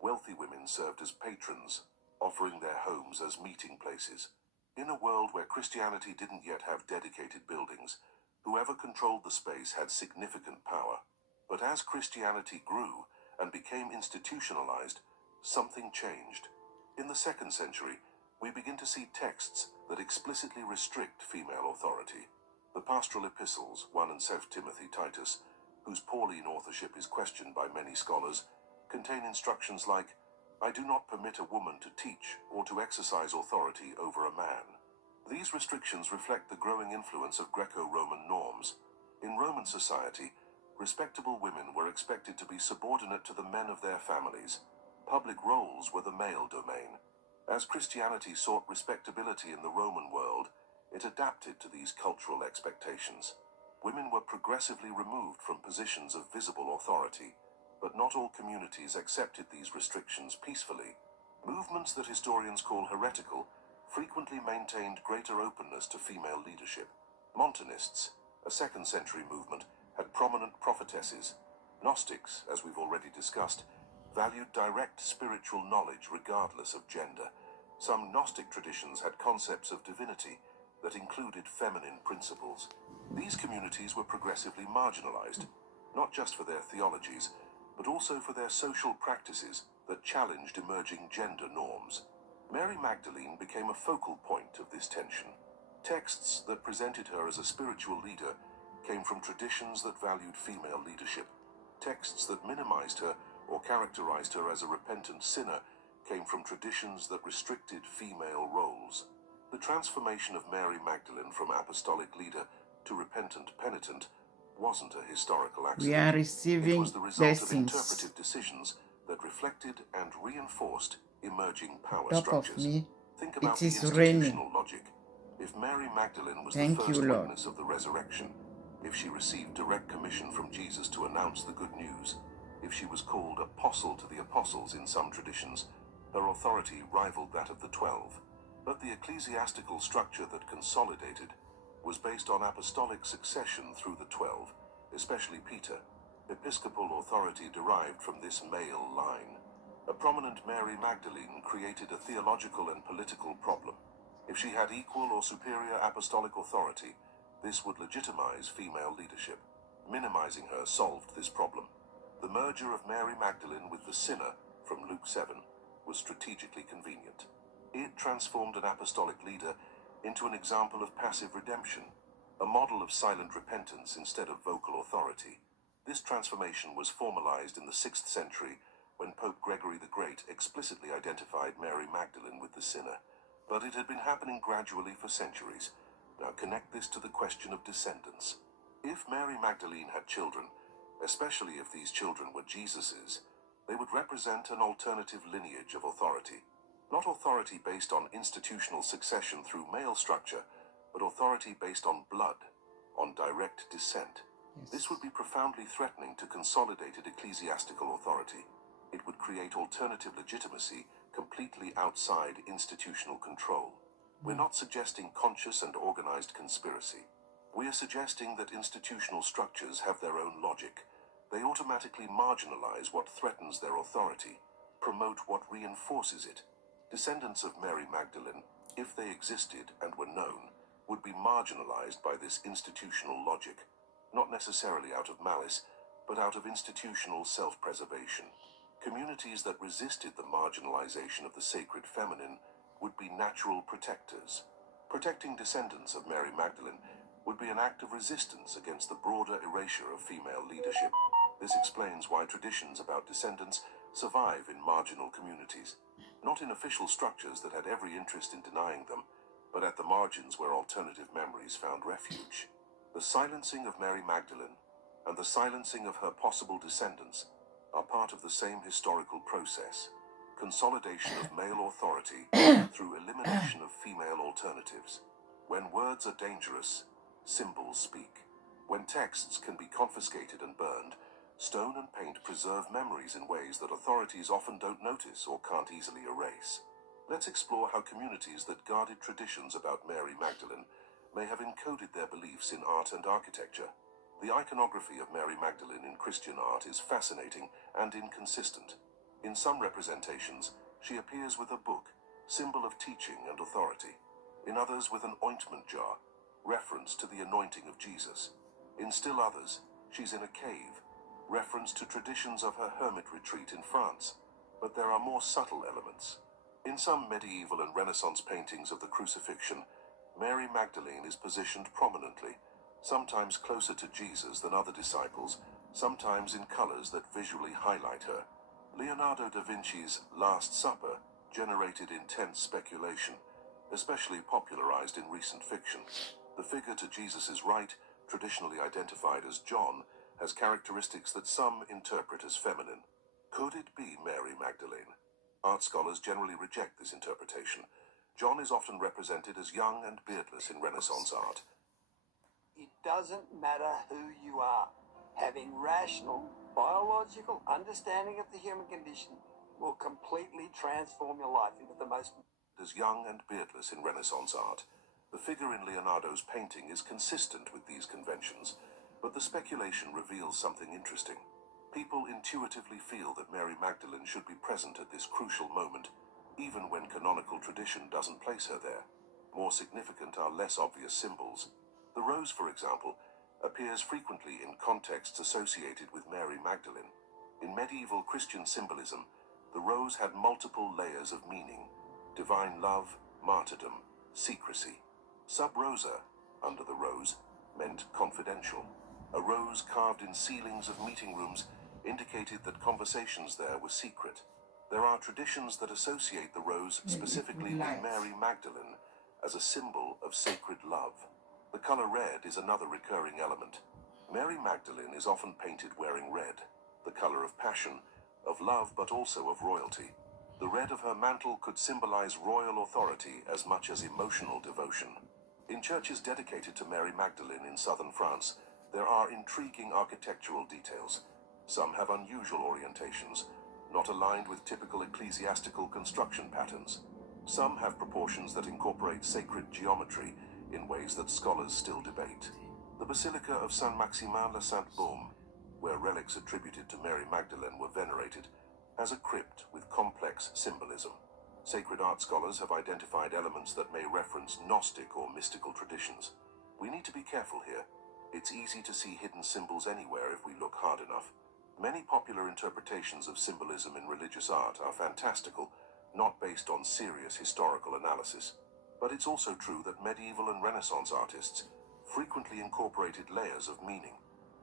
Wealthy women served as patrons, offering their homes as meeting places. In a world where Christianity didn't yet have dedicated buildings, whoever controlled the space had significant power. But as Christianity grew and became institutionalized, something changed. In the 2nd century, we begin to see texts that explicitly restrict female authority. The pastoral epistles, 1 and 2 Timothy, Titus, whose Pauline authorship is questioned by many scholars, contain instructions like, "I do not permit a woman to teach or to exercise authority over a man." These restrictions reflect the growing influence of Greco-Roman norms. In Roman society, respectable women were expected to be subordinate to the men of their families. Public roles were the male domain. As Christianity sought respectability in the Roman world, it adapted to these cultural expectations. Women were progressively removed from positions of visible authority, but not all communities accepted these restrictions peacefully. Movements that historians call heretical frequently maintained greater openness to female leadership. Montanists, a 2nd century movement, had prominent prophetesses. Gnostics, as we've already discussed, valued direct spiritual knowledge regardless of gender. Some Gnostic traditions had concepts of divinity that included feminine principles. These communities were progressively marginalized, not just for their theologies, but also for their social practices that challenged emerging gender norms. Mary Magdalene became a focal point of this tension. Texts that presented her as a spiritual leader came from traditions that valued female leadership. Texts that minimized her or characterized her as a repentant sinner came from traditions that restricted female roles. The transformation of Mary Magdalene from apostolic leader to repentant penitent wasn't a historical accident. We are receiving It was the result of blessings. interpretive decisions that reflected and reinforced emerging power Top of structures. me, Think about it the is institutional raining. logic. If Mary Magdalene was Thank the you, first Lord. witness of the resurrection, if she received direct commission from Jesus to announce the good news, if she was called apostle to the apostles in some traditions, her authority rivaled that of the 12. But the ecclesiastical structure that consolidated was based on apostolic succession through the 12, especially Peter. Episcopal authority derived from this male line. A prominent Mary Magdalene created a theological and political problem. If she had equal or superior apostolic authority, this would legitimize female leadership. Minimizing her solved this problem. The merger of Mary Magdalene with the sinner from Luke 7 was strategically convenient. It transformed an apostolic leader into an example of passive redemption, a model of silent repentance instead of vocal authority. This transformation was formalized in the 6th century when Pope Gregory the Great explicitly identified Mary Magdalene with the sinner. But it had been happening gradually for centuries. Now connect this to the question of descendants. If Mary Magdalene had children, especially if these children were Jesus's, they would represent an alternative lineage of authority. Not authority based on institutional succession through male structure, but authority based on blood, on direct descent. Yes. This would be profoundly threatening to consolidated ecclesiastical authority. It would create alternative legitimacy completely outside institutional control. We're not suggesting conscious and organized conspiracy. We are suggesting that institutional structures have their own logic. They automatically marginalize what threatens their authority, promote what reinforces it. Descendants of Mary Magdalene, if they existed and were known, would be marginalized by this institutional logic, not necessarily out of malice, but out of institutional self-preservation. Communities that resisted the marginalization of the sacred feminine would be natural protectors. Protecting descendants of Mary Magdalene would be an act of resistance against the broader erasure of female leadership. This explains why traditions about descendants survive in marginal communities, not in official structures that had every interest in denying them, but at the margins where alternative memories found refuge. The silencing of Mary Magdalene and the silencing of her possible descendants are part of the same historical process: consolidation of male authority through elimination of female alternatives. When words are dangerous, symbols speak. When texts can be confiscated and burned, stone and paint preserve memories in ways that authorities often don't notice or can't easily erase. Let's explore how communities that guarded traditions about Mary Magdalene may have encoded their beliefs in art and architecture. The iconography of Mary Magdalene in Christian art is fascinating and inconsistent. In some representations, she appears with a book, symbol of teaching and authority. In others, with an ointment jar, reference to the anointing of Jesus. In still others, she's in a cave, reference to traditions of her hermit retreat in France. But there are more subtle elements. In some medieval and Renaissance paintings of the crucifixion, Mary Magdalene is positioned prominently, sometimes closer to Jesus than other disciples, sometimes in colors that visually highlight her. Leonardo da Vinci's Last Supper generated intense speculation, especially popularized in recent fiction. The figure to Jesus' right, traditionally identified as John, has characteristics that some interpret as feminine. Could it be Mary Magdalene? Art scholars generally reject this interpretation. John is often represented as young and beardless in Renaissance art. It doesn't matter who you are. Having rational, biological understanding of the human condition will completely transform your life into the most... As young and beardless in Renaissance art, the figure in Leonardo's painting is consistent with these conventions, but the speculation reveals something interesting. People intuitively feel that Mary Magdalene should be present at this crucial moment, even when canonical tradition doesn't place her there. More significant are less obvious symbols. The rose, for example, appears frequently in contexts associated with Mary Magdalene. In medieval Christian symbolism, the rose had multiple layers of meaning: divine love, martyrdom, secrecy. Sub rosa, under the rose, meant confidential. A rose carved in ceilings of meeting rooms indicated that conversations there were secret. There are traditions that associate the rose specifically with Mary Magdalene as a symbol of sacred love. The color red is another recurring element. Mary Magdalene is often painted wearing red, the color of passion, of love, but also of royalty. The red of her mantle could symbolize royal authority as much as emotional devotion. In churches dedicated to Mary Magdalene in southern France, there are intriguing architectural details. Some have unusual orientations, not aligned with typical ecclesiastical construction patterns. Some have proportions that incorporate sacred geometry in ways that scholars still debate. The Basilica of Saint-Maximin-le-Saint-Baume, where relics attributed to Mary Magdalene were venerated, has a crypt with complex symbolism. Sacred art scholars have identified elements that may reference Gnostic or mystical traditions. We need to be careful here. It's easy to see hidden symbols anywhere if we look hard enough. Many popular interpretations of symbolism in religious art are fantastical, not based on serious historical analysis. But it's also true that medieval and Renaissance artists frequently incorporated layers of meaning.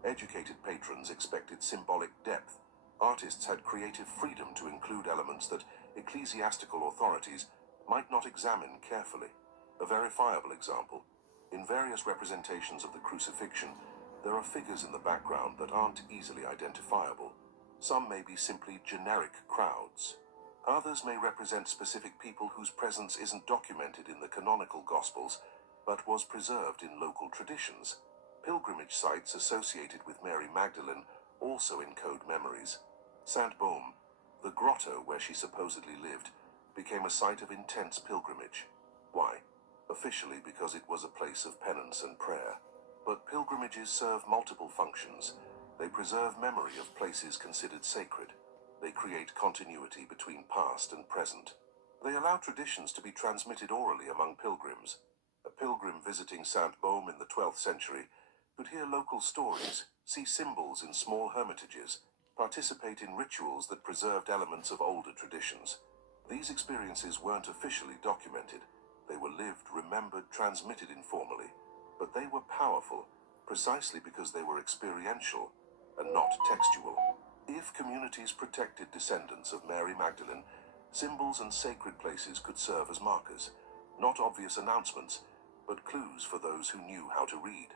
Educated patrons expected symbolic depth. Artists had creative freedom to include elements that ecclesiastical authorities might not examine carefully. A verifiable example: in various representations of the crucifixion, there are figures in the background that aren't easily identifiable. Some may be simply generic crowds. Others may represent specific people whose presence isn't documented in the canonical Gospels, but was preserved in local traditions. Pilgrimage sites associated with Mary Magdalene also encode memories. Saint-Baume, the grotto where she supposedly lived, became a site of intense pilgrimage. Why? Officially because it was a place of penance and prayer. But pilgrimages serve multiple functions. They preserve memory of places considered sacred. They create continuity between past and present. They allow traditions to be transmitted orally among pilgrims. A pilgrim visiting Saint-Baume in the 12th century could hear local stories, see symbols in small hermitages, participate in rituals that preserved elements of older traditions. These experiences weren't officially documented. They were lived, remembered, transmitted informally. But they were powerful, precisely because they were experiential and not textual. If communities protected descendants of Mary Magdalene, symbols and sacred places could serve as markers, not obvious announcements, but clues for those who knew how to read.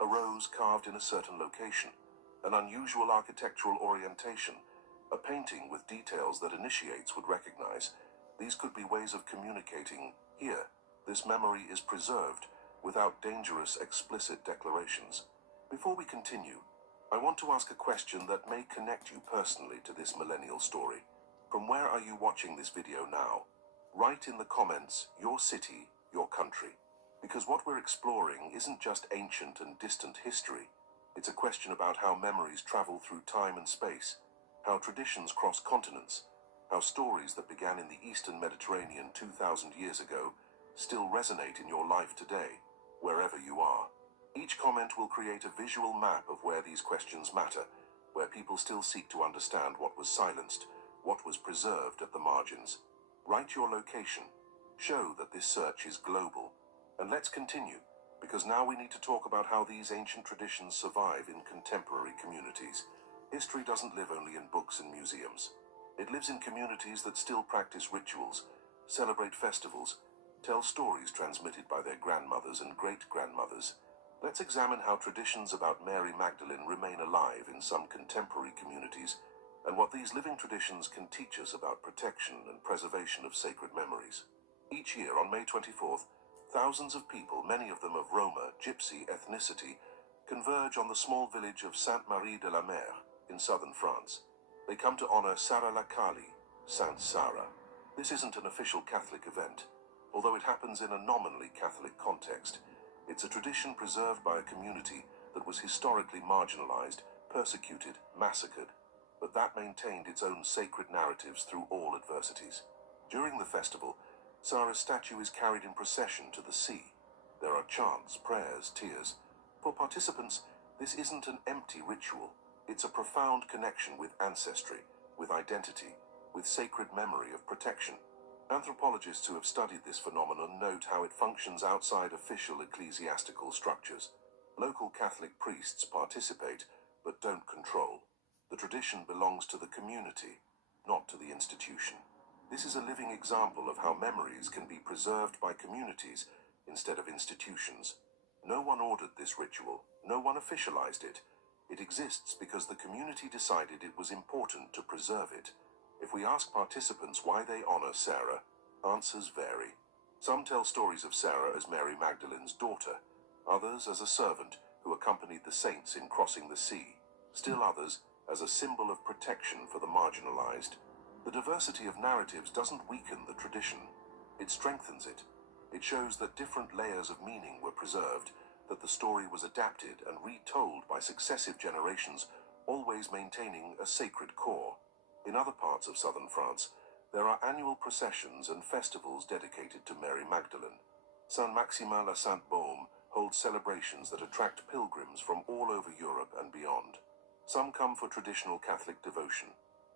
A rose carved in a certain location, an unusual architectural orientation, a painting with details that initiates would recognize. These could be ways of communicating, here, this memory is preserved, without dangerous explicit declarations. Before we continue, I want to ask a question that may connect you personally to this millennial story. From where are you watching this video now? Write in the comments your city, your country. Because what we're exploring isn't just ancient and distant history. It's a question about how memories travel through time and space, how traditions cross continents, how stories that began in the Eastern Mediterranean 2,000 years ago still resonate in your life today, wherever you are. Each comment will create a visual map of where these questions matter, where people still seek to understand what was silenced, what was preserved at the margins. Write your location. Show that this search is global. And let's continue, because now we need to talk about how these ancient traditions survive in contemporary communities. History doesn't live only in books and museums. It lives in communities that still practice rituals, celebrate festivals, tell stories transmitted by their grandmothers and great-grandmothers. Let's examine how traditions about Mary Magdalene remain alive in some contemporary communities, and what these living traditions can teach us about protection and preservation of sacred memories. Each year on May 24th, thousands of people, many of them of Roma, Gypsy ethnicity, converge on the small village of Sainte-Marie-de-la-Mer in southern France. They come to honor Sarah la Kali, Saint Sarah. This isn't an official Catholic event. Although it happens in a nominally Catholic context, it's a tradition preserved by a community that was historically marginalized, persecuted, massacred, but that maintained its own sacred narratives through all adversities. During the festival, Sarah's statue is carried in procession to the sea. There are chants, prayers, tears. For participants, this isn't an empty ritual. It's a profound connection with ancestry, with identity, with sacred memory of protection. Anthropologists who have studied this phenomenon note how it functions outside official ecclesiastical structures. Local Catholic priests participate, but don't control. The tradition belongs to the community, not to the institution. This is a living example of how memories can be preserved by communities instead of institutions. No one ordered this ritual. No one officialized it. It exists because the community decided it was important to preserve it. If we ask participants why they honor Sarah, answers vary. Some tell stories of Sarah as Mary Magdalene's daughter, others as a servant who accompanied the saints in crossing the sea, still others as a symbol of protection for the marginalized. The diversity of narratives doesn't weaken the tradition, it strengthens it. It shows that different layers of meaning were preserved, that the story was adapted and retold by successive generations, always maintaining a sacred core. In other parts of southern France, there are annual processions and festivals dedicated to Mary Magdalene. Saint-Maximin-la-Sainte-Baume holds celebrations that attract pilgrims from all over Europe and beyond. Some come for traditional Catholic devotion.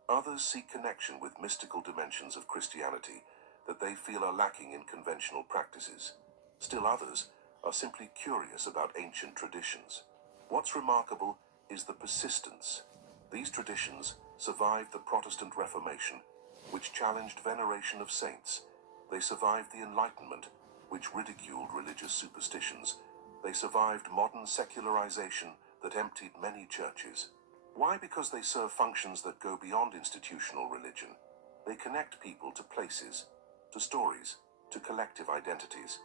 Others seek connection with mystical dimensions of Christianity that they feel are lacking in conventional practices. Still others are simply curious about ancient traditions. What's remarkable is the persistence. These traditions survived the Protestant Reformation, which challenged veneration of saints. They survived the Enlightenment, which ridiculed religious superstitions. They survived modern secularization that emptied many churches. Why? Because they serve functions that go beyond institutional religion. They connect people to places, to stories, to collective identities.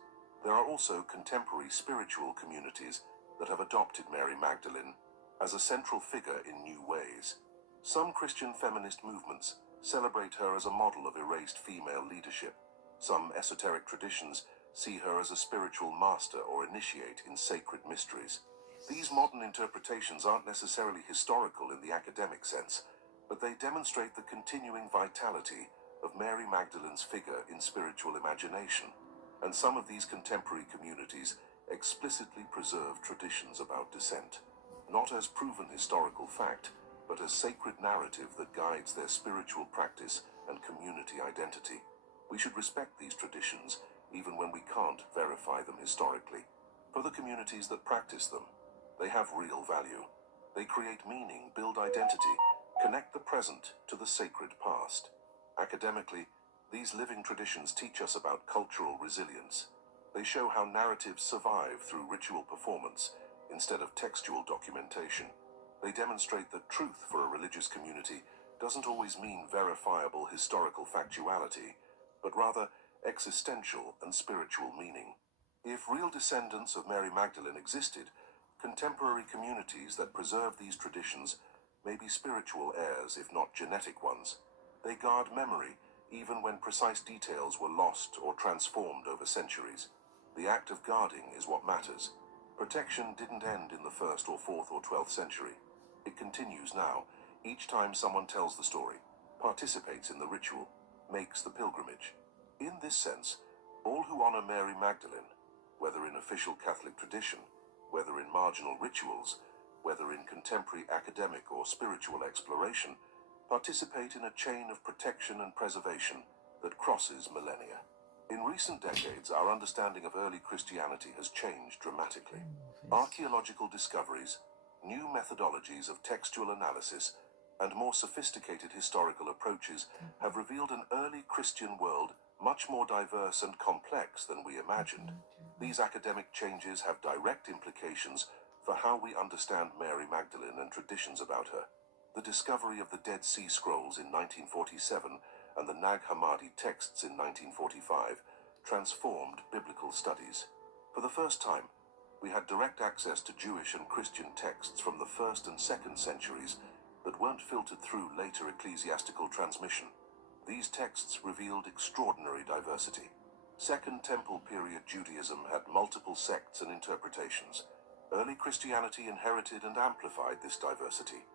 There are also contemporary spiritual communities that have adopted Mary Magdalene as a central figure in new ways. Some Christian feminist movements celebrate her as a model of erased female leadership. Some esoteric traditions see her as a spiritual master or initiate in sacred mysteries. These modern interpretations aren't necessarily historical in the academic sense, but they demonstrate the continuing vitality of Mary Magdalene's figure in spiritual imagination. And some of these contemporary communities explicitly preserve traditions about descent, not as proven historical fact, but as sacred narrative that guides their spiritual practice and community identity. We should respect these traditions, even when we can't verify them historically. For the communities that practice them, they have real value. They create meaning, build identity, connect the present to the sacred past. Academically, these living traditions teach us about cultural resilience. They show how narratives survive through ritual performance instead of textual documentation. They demonstrate that truth for a religious community doesn't always mean verifiable historical factuality, but rather existential and spiritual meaning. If real descendants of Mary Magdalene existed, contemporary communities that preserve these traditions may be spiritual heirs, if not genetic ones. They guard memory, even when precise details were lost or transformed over centuries. The act of guarding is what matters. Protection didn't end in the 1st or 4th or 12th century. It continues now, each time someone tells the story, participates in the ritual, makes the pilgrimage. In this sense, all who honor Mary Magdalene, whether in official Catholic tradition, whether in marginal rituals, whether in contemporary academic or spiritual exploration, participate in a chain of protection and preservation that crosses millennia. In recent decades, our understanding of early Christianity has changed dramatically. Archaeological discoveries, new methodologies of textual analysis, and more sophisticated historical approaches have revealed an early Christian world much more diverse and complex than we imagined. These academic changes have direct implications for how we understand Mary Magdalene and traditions about her. The discovery of the Dead Sea Scrolls in 1947 and the Nag Hammadi texts in 1945 transformed biblical studies. For the first time, we had direct access to Jewish and Christian texts from the 1st and 2nd centuries that weren't filtered through later ecclesiastical transmission. These texts revealed extraordinary diversity. Second Temple period Judaism had multiple sects and interpretations. Early Christianity inherited and amplified this diversity.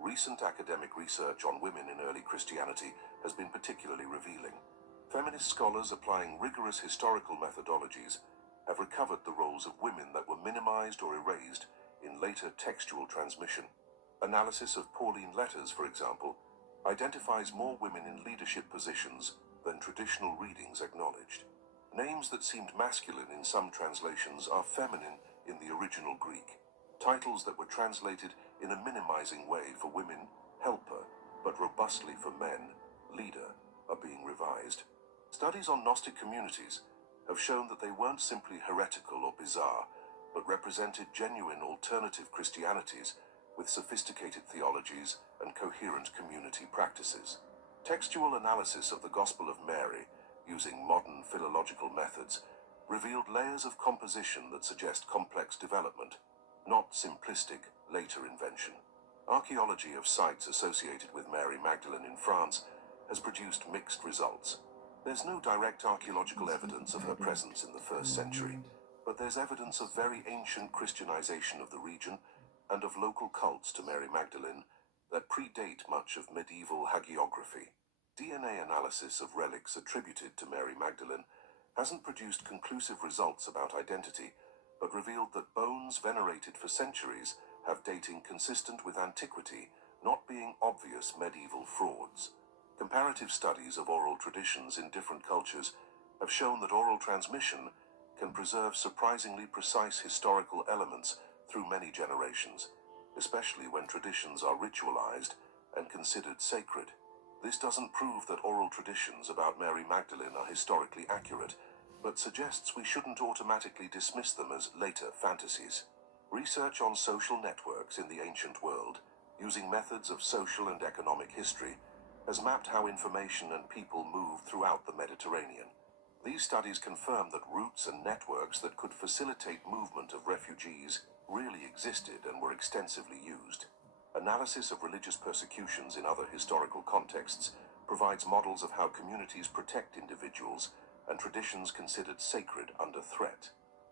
Recent academic research on women in early Christianity has been particularly revealing. Feminist scholars applying rigorous historical methodologies have recovered the roles of women that were minimized or erased in later textual transmission. Analysis of Pauline letters, for example, identifies more women in leadership positions than traditional readings acknowledged. Names that seemed masculine in some translations are feminine in the original Greek. Titles that were translated in a minimizing way for women, helper, but robustly for men, leader, are being revised. Studies on Gnostic communities have shown that they weren't simply heretical or bizarre, but represented genuine alternative Christianities with sophisticated theologies and coherent community practices. Textual analysis of the Gospel of Mary, using modern philological methods, revealed layers of composition that suggest complex development, not simplistic later invention. Archaeology of sites associated with Mary Magdalene in France has produced mixed results. There's no direct archaeological evidence of her presence in the 1st century, but there's evidence of very ancient Christianization of the region and of local cults to Mary Magdalene that predate much of medieval hagiography. DNA analysis of relics attributed to Mary Magdalene hasn't produced conclusive results about identity, but revealed that bones venerated for centuries have dating consistent with antiquity, not being obvious medieval frauds. Comparative studies of oral traditions in different cultures have shown that oral transmission can preserve surprisingly precise historical elements through many generations, especially when traditions are ritualized and considered sacred. This doesn't prove that oral traditions about Mary Magdalene are historically accurate, but suggests we shouldn't automatically dismiss them as later fantasies. Research on social networks in the ancient world, using methods of social and economic history, has mapped how information and people moved throughout the Mediterranean. These studies confirm that routes and networks that could facilitate movement of refugees really existed and were extensively used. Analysis of religious persecutions in other historical contexts provides models of how communities protect individuals and traditions considered sacred under threat.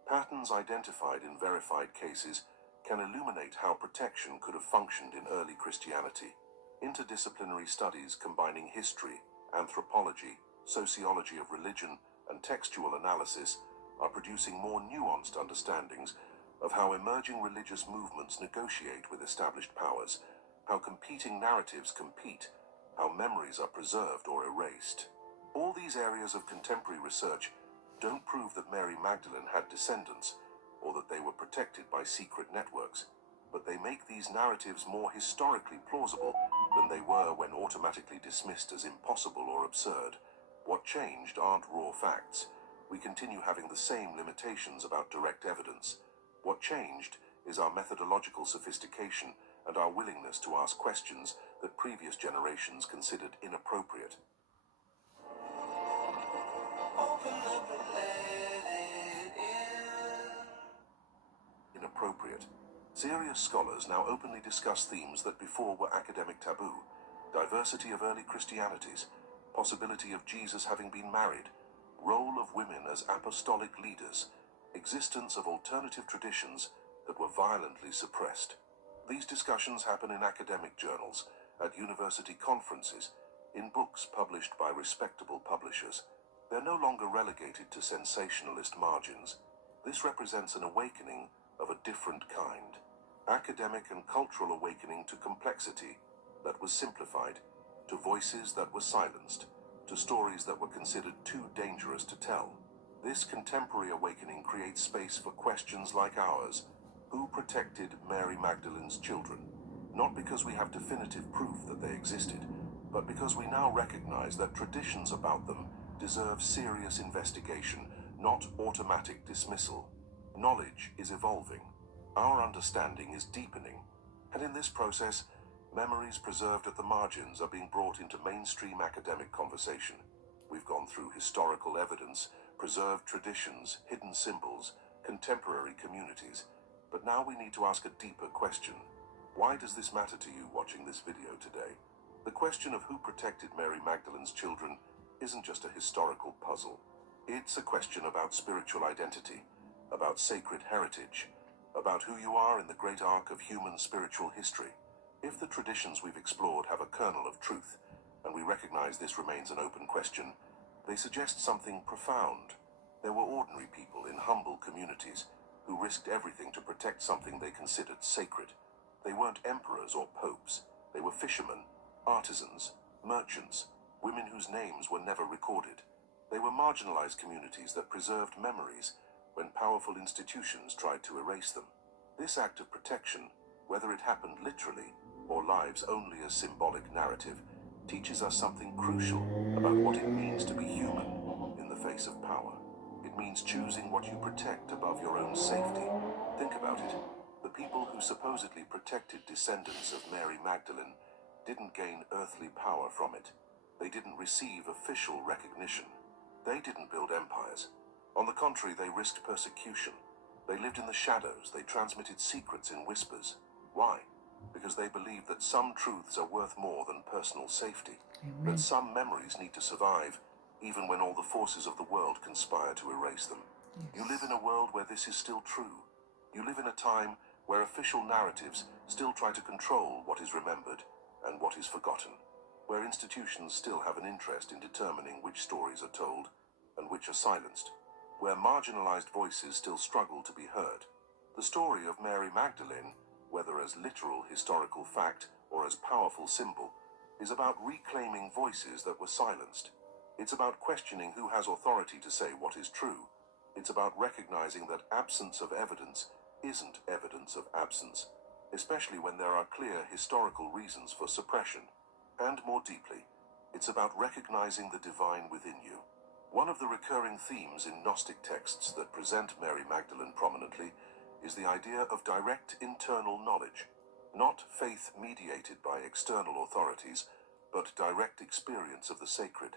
Patterns identified in verified cases can illuminate how protection could have functioned in early Christianity. Interdisciplinary studies combining history, anthropology, sociology of religion, and textual analysis are producing more nuanced understandings of how emerging religious movements negotiate with established powers, how competing narratives compete, how memories are preserved or erased. All these areas of contemporary research don't prove that Mary Magdalene had descendants, or that they were protected by secret networks, but they make these narratives more historically plausible than they were when automatically dismissed as impossible or absurd. What changed aren't raw facts. We continue having the same limitations about direct evidence. What changed is our methodological sophistication and our willingness to ask questions that previous generations considered inappropriate. Inappropriate. Serious scholars now openly discuss themes that before were academic taboo: diversity of early Christianities, possibility of Jesus having been married, role of women as apostolic leaders, existence of alternative traditions that were violently suppressed. These discussions happen in academic journals, at university conferences, in books published by respectable publishers. They're no longer relegated to sensationalist margins. This represents an awakening of a different kind. Academic and cultural awakening to complexity that was simplified, to voices that were silenced, to stories that were considered too dangerous to tell. This contemporary awakening creates space for questions like ours. Who protected Mary Magdalene's children? Not because we have definitive proof that they existed, but because we now recognize that traditions about them deserve serious investigation, not automatic dismissal. Knowledge is evolving. Our understanding is deepening. And in this process, memories preserved at the margins are being brought into mainstream academic conversation. We've gone through historical evidence, preserved traditions, hidden symbols, contemporary communities. But now we need to ask a deeper question. Why does this matter to you watching this video today? The question of who protected Mary Magdalene's children isn't just a historical puzzle. It's a question about spiritual identity, about sacred heritage, about who you are in the great arc of human spiritual history. If the traditions we've explored have a kernel of truth, and we recognize this remains an open question, they suggest something profound. There were ordinary people in humble communities who risked everything to protect something they considered sacred. They weren't emperors or popes. They were fishermen, artisans, merchants, women whose names were never recorded. They were marginalized communities that preserved memories when powerful institutions tried to erase them. This act of protection, whether it happened literally or lives only a symbolic narrative, teaches us something crucial about what it means to be human in the face of power. It means choosing what you protect above your own safety. Think about it. The people who supposedly protected descendants of Mary Magdalene didn't gain earthly power from it. They didn't receive official recognition. They didn't build empires. On the contrary, they risked persecution. They lived in the shadows. They transmitted secrets in whispers. Why? Because they believed that some truths are worth more than personal safety. Amen. That some memories need to survive, even when all the forces of the world conspire to erase them. Yes. You live in a world where this is still true. You live in a time where official narratives still try to control what is remembered and what is forgotten, where institutions still have an interest in determining which stories are told and which are silenced, where marginalized voices still struggle to be heard. The story of Mary Magdalene, whether as literal historical fact or as powerful symbol, is about reclaiming voices that were silenced. It's about questioning who has authority to say what is true. It's about recognizing that absence of evidence isn't evidence of absence, especially when there are clear historical reasons for suppression. And more deeply, it's about recognizing the divine within you. One of the recurring themes in Gnostic texts that present Mary Magdalene prominently is the idea of direct internal knowledge, not faith mediated by external authorities, but direct experience of the sacred.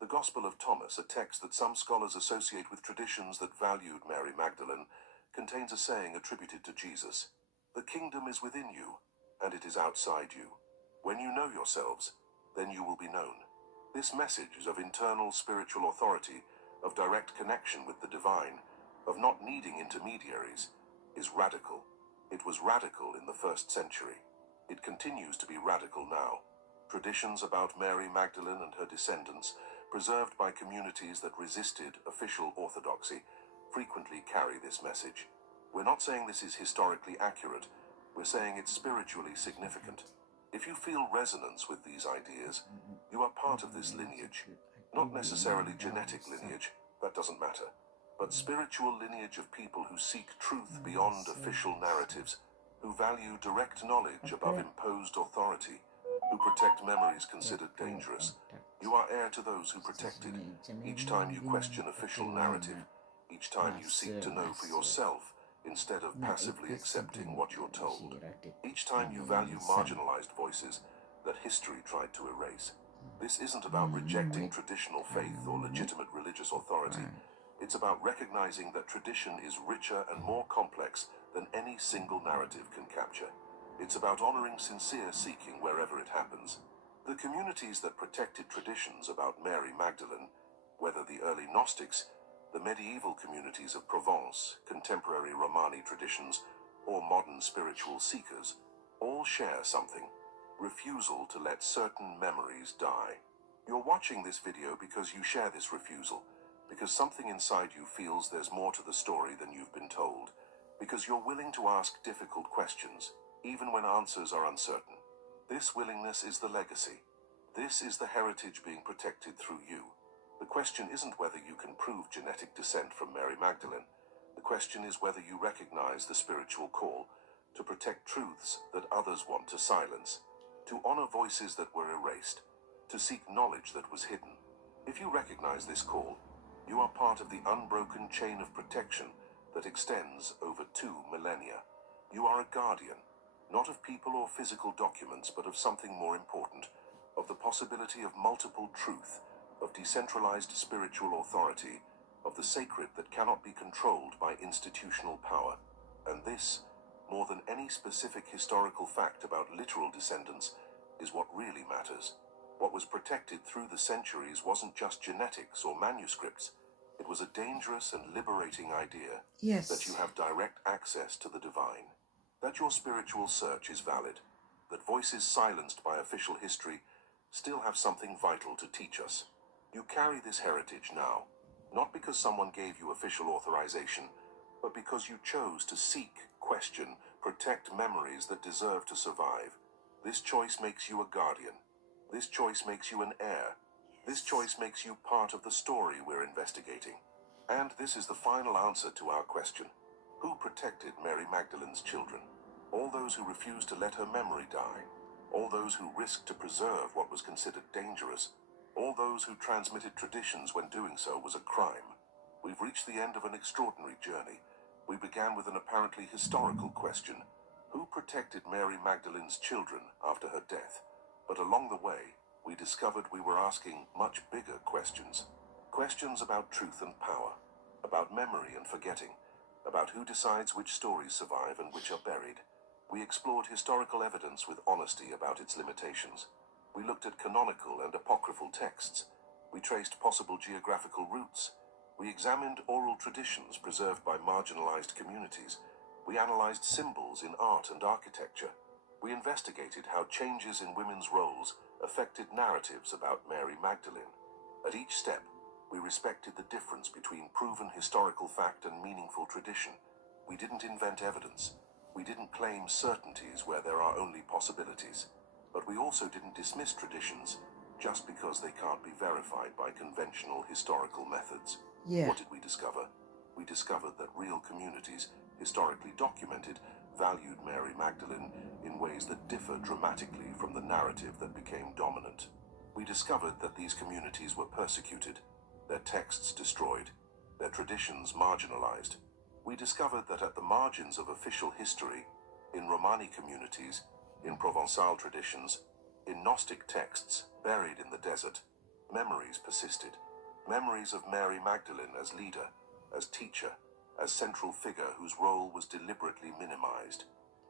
The Gospel of Thomas, a text that some scholars associate with traditions that valued Mary Magdalene, contains a saying attributed to Jesus: "The kingdom is within you, and it is outside you. When you know yourselves, then you will be known." This message of internal spiritual authority, of direct connection with the divine, of not needing intermediaries, is radical. It was radical in the 1st century. It continues to be radical now. Traditions about Mary Magdalene and her descendants, preserved by communities that resisted official orthodoxy, frequently carry this message. We're not saying this is historically accurate. We're saying it's spiritually significant. If you feel resonance with these ideas, you are part of this lineage. Not necessarily genetic lineage, that doesn't matter, but spiritual lineage of people who seek truth beyond official narratives, who value direct knowledge above imposed authority, who protect memories considered dangerous. You are heir to those who protected. Each time you question official narrative, each time you seek to know for yourself instead of passively accepting what you're told, each time you value marginalized voices that history tried to erase. This isn't about rejecting traditional faith or legitimate religious authority. It's about recognizing that tradition is richer and more complex than any single narrative can capture. It's about honoring sincere seeking wherever it happens. The communities that protected traditions about Mary Magdalene, whether the early Gnostics, the medieval communities of Provence, contemporary Romani traditions, or modern spiritual seekers, all share something: refusal to let certain memories die. You're watching this video because you share this refusal, because something inside you feels there's more to the story than you've been told, because you're willing to ask difficult questions, even when answers are uncertain. This willingness is the legacy. This is the heritage being protected through you. The question isn't whether you can prove genetic descent from Mary Magdalene. The question is whether you recognize the spiritual call to protect truths that others want to silence, to honor voices that were erased, to seek knowledge that was hidden. If you recognize this call, you are part of the unbroken chain of protection that extends over 2 millennia. You are a guardian, not of people or physical documents, but of something more important, of the possibility of multiple truth, of decentralized spiritual authority, of the sacred that cannot be controlled by institutional power. And this, more than any specific historical fact about literal descendants, is what really matters. What was protected through the centuries wasn't just genetics or manuscripts. It was a dangerous and liberating idea that you have direct access to the divine, that your spiritual search is valid, that voices silenced by official history still have something vital to teach us. You carry this heritage now, not because someone gave you official authorization, but because you chose to seek, question, protect memories that deserve to survive. This choice makes you a guardian. This choice makes you an heir. This choice makes you part of the story we're investigating. And this is the final answer to our question. Who protected Mary Magdalene's children? All those who refused to let her memory die. All those who risked to preserve what was considered dangerous. All those who transmitted traditions when doing so was a crime. We've reached the end of an extraordinary journey. We began with an apparently historical question. Who protected Mary Magdalene's children after her death? But along the way, we discovered we were asking much bigger questions. Questions about truth and power, about memory and forgetting, about who decides which stories survive and which are buried. We explored historical evidence with honesty about its limitations. We looked at canonical and apocryphal texts. We traced possible geographical roots. We examined oral traditions preserved by marginalized communities. We analyzed symbols in art and architecture. We investigated how changes in women's roles affected narratives about Mary Magdalene. At each step, we respected the difference between proven historical fact and meaningful tradition. We didn't invent evidence. We didn't claim certainties where there are only possibilities. But we also didn't dismiss traditions just because they can't be verified by conventional historical methods. What did we discover? We discovered that real communities, historically documented, valued Mary Magdalene in ways that differ dramatically from the narrative that became dominant. We discovered that these communities were persecuted, their texts destroyed, their traditions marginalized. We discovered that at the margins of official history, in Romani communities, in Provençal traditions, in Gnostic texts buried in the desert, memories persisted. Memories of Mary Magdalene as leader, as teacher, as central figure whose role was deliberately minimized.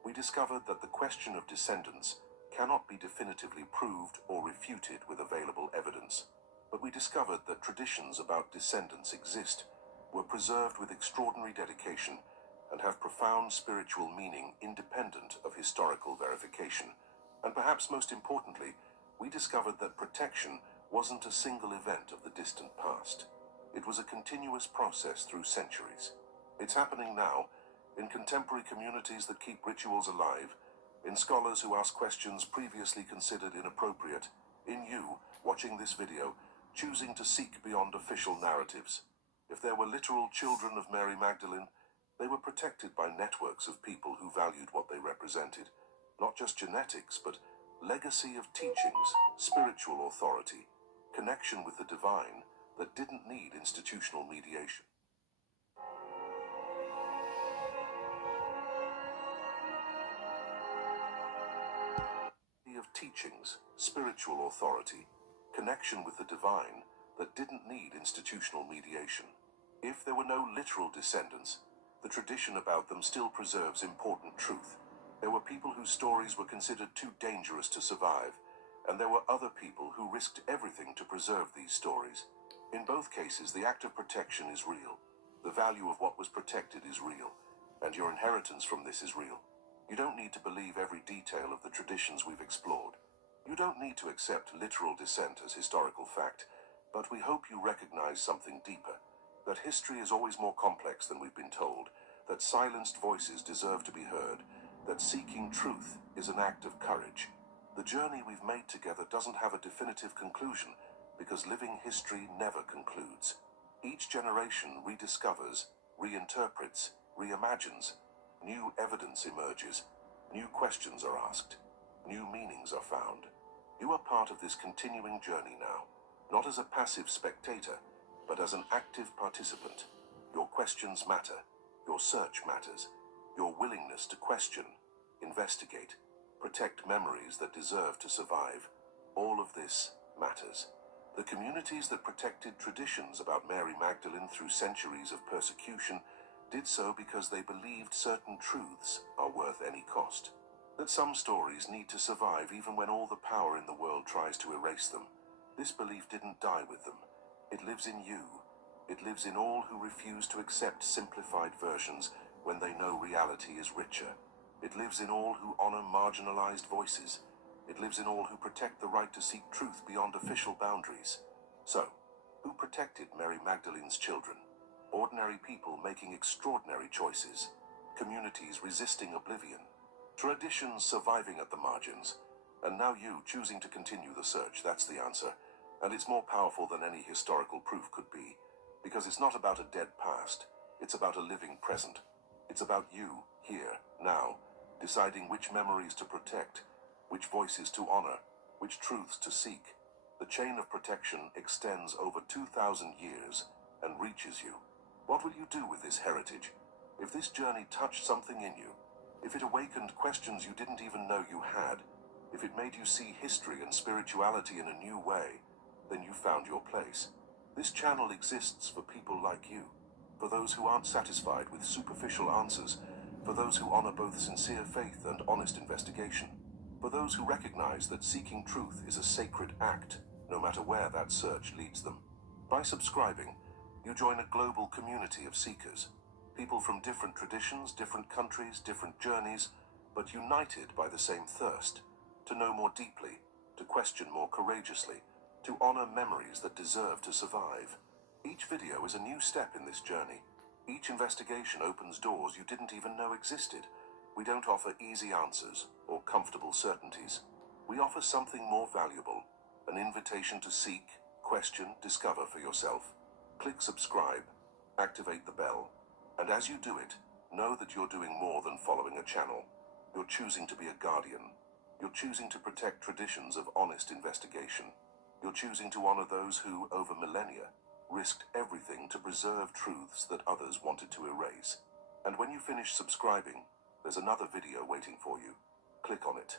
We discovered that the question of descendants cannot be definitively proved or refuted with available evidence. But we discovered that traditions about descendants exist, were preserved with extraordinary dedication, and have profound spiritual meaning independent of historical verification. And perhaps most importantly, we discovered that protection wasn't a single event of the distant past. It was a continuous process through centuries. It's happening now, in contemporary communities that keep rituals alive, in scholars who ask questions previously considered inappropriate, in you, watching this video, choosing to seek beyond official narratives. If there were literal children of Mary Magdalene, they were protected by networks of people who valued what they represented. Not just genetics, but legacy of teachings, spiritual authority, connection with the divine that didn't need institutional mediation. Of teachings, spiritual authority, connection with the divine that didn't need institutional mediation. If there were no literal descendants, the tradition about them still preserves important truth. There were people whose stories were considered too dangerous to survive, and there were other people who risked everything to preserve these stories. In both cases, the act of protection is real. The value of what was protected is real, and your inheritance from this is real. You don't need to believe every detail of the traditions we've explored. You don't need to accept literal descent as historical fact, but we hope you recognize something deeper, that history is always more complex than we've been told, that silenced voices deserve to be heard, that seeking truth is an act of courage. The journey we've made together doesn't have a definitive conclusion, because living history never concludes. Each generation rediscovers, reinterprets, reimagines. New evidence emerges, new questions are asked, new meanings are found. You are part of this continuing journey now, not as a passive spectator, but as an active participant. Your questions matter, your search matters, your willingness to question, investigate, protect memories that deserve to survive. All of this matters. The communities that protected traditions about Mary Magdalene through centuries of persecution did so because they believed certain truths are worth any cost. That some stories need to survive even when all the power in the world tries to erase them. This belief didn't die with them. It lives in you. It lives in all who refuse to accept simplified versions when they know reality is richer. It lives in all who honor marginalized voices. It lives in all who protect the right to seek truth beyond official boundaries. So, who protected Mary Magdalene's children? Ordinary people making extraordinary choices. Communities resisting oblivion. Traditions surviving at the margins. And now you choosing to continue the search. That's the answer. And it's more powerful than any historical proof could be. Because it's not about a dead past. It's about a living present. It's about you, here, now, deciding which memories to protect, which voices to honor, which truths to seek. The chain of protection extends over 2,000 years and reaches you. What will you do with this heritage? If this journey touched something in you, if it awakened questions you didn't even know you had, if it made you see history and spirituality in a new way, then you found your place. This channel exists for people like you, for those who aren't satisfied with superficial answers, for those who honor both sincere faith and honest investigation, for those who recognize that seeking truth is a sacred act, no matter where that search leads them. By subscribing, you join a global community of seekers, people from different traditions, different countries, different journeys, but united by the same thirst, to know more deeply, to question more courageously, to honor memories that deserve to survive. Each video is a new step in this journey. Each investigation opens doors you didn't even know existed. We don't offer easy answers or comfortable certainties. We offer something more valuable, an invitation to seek, question, discover for yourself. Click subscribe, activate the bell, and as you do it, know that you're doing more than following a channel. You're choosing to be a guardian. You're choosing to protect traditions of honest investigation. You're choosing to honor those who, over millennia, risked everything to preserve truths that others wanted to erase. And when you finish subscribing, there's another video waiting for you. Click on it.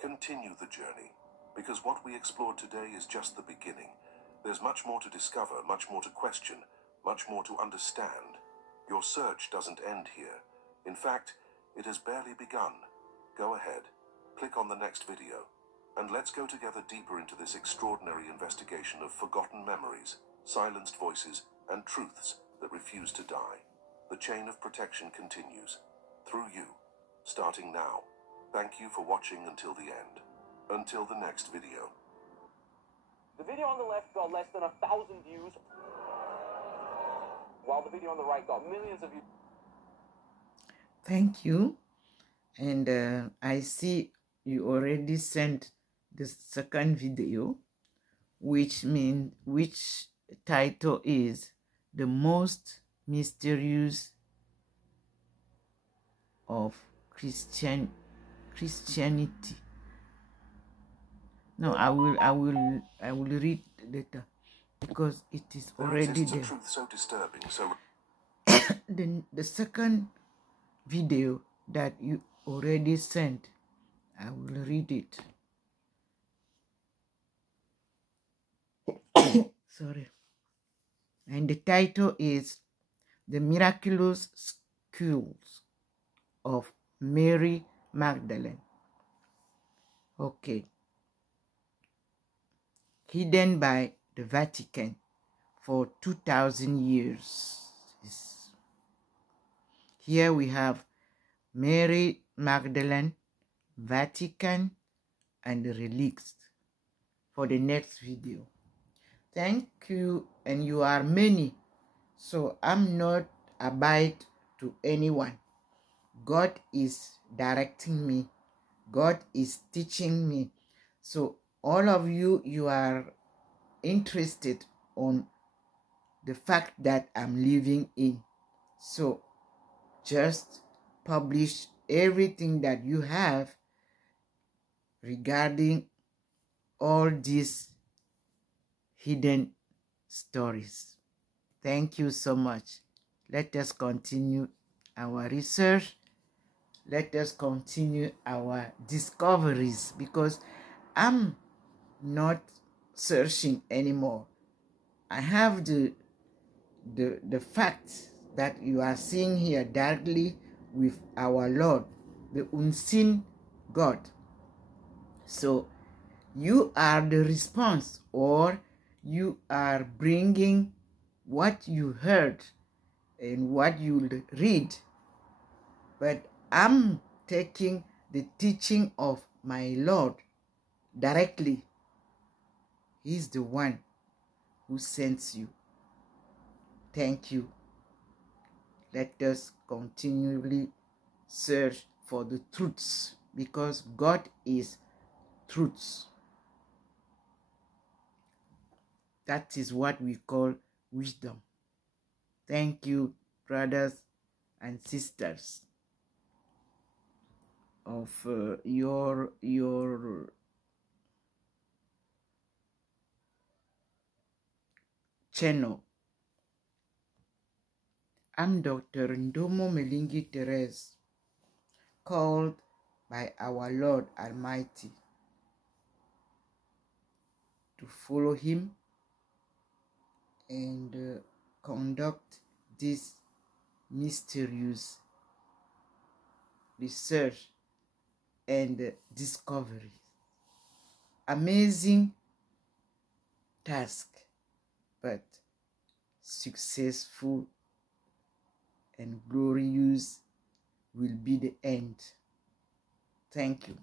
Continue the journey, because what we explored today is just the beginning. There's much more to discover, much more to question, much more to understand. Your search doesn't end here. In fact, it has barely begun. Go ahead, click on the next video, and let's go together deeper into this extraordinary investigation of forgotten memories, silenced voices, and truths that refuse to die. The chain of protection continues, through you, starting now. Thank you for watching until the end. Until the next video. The video on the left got less than 1,000 views, while the video on the right got millions of views. Thank you. And I see you already sent the second video, which title is The Most Mysterious of Christianity. No, I will read later because it is already there. Truth so disturbing, so The second video that you already sent, I will read it. Sorry. And the title is The Miraculous Schools of Mary Magdalene. Okay. Hidden by the Vatican for 2,000 years. Here we have Mary Magdalene, Vatican, and the relics for the next video. Thank you, and you are many, so I'm not abide to anyone. God is directing me. God is teaching me. So all of you, you are interested on the fact that I'm living in. So just publish everything that you have regarding all these hidden stories. Thank you so much. Let us continue our research. Let us continue our discoveries, because I'm not searching anymore. I have the facts that you are seeing here directly with our Lord, the unseen God. So you are the response, or you are bringing what you heard and what you read. But I'm taking the teaching of my Lord directly. He's the one who sends you. Thank you. Let us continually search for the truths, because God is truths. That is what we call wisdom. Thank you, brothers and sisters, of your channel. I'm Dr. Ndomo Melingi Therese, called by our Lord Almighty to follow Him and conduct this mysterious research and discovery. Amazing task, but successful and glorious will be the end. Thank you.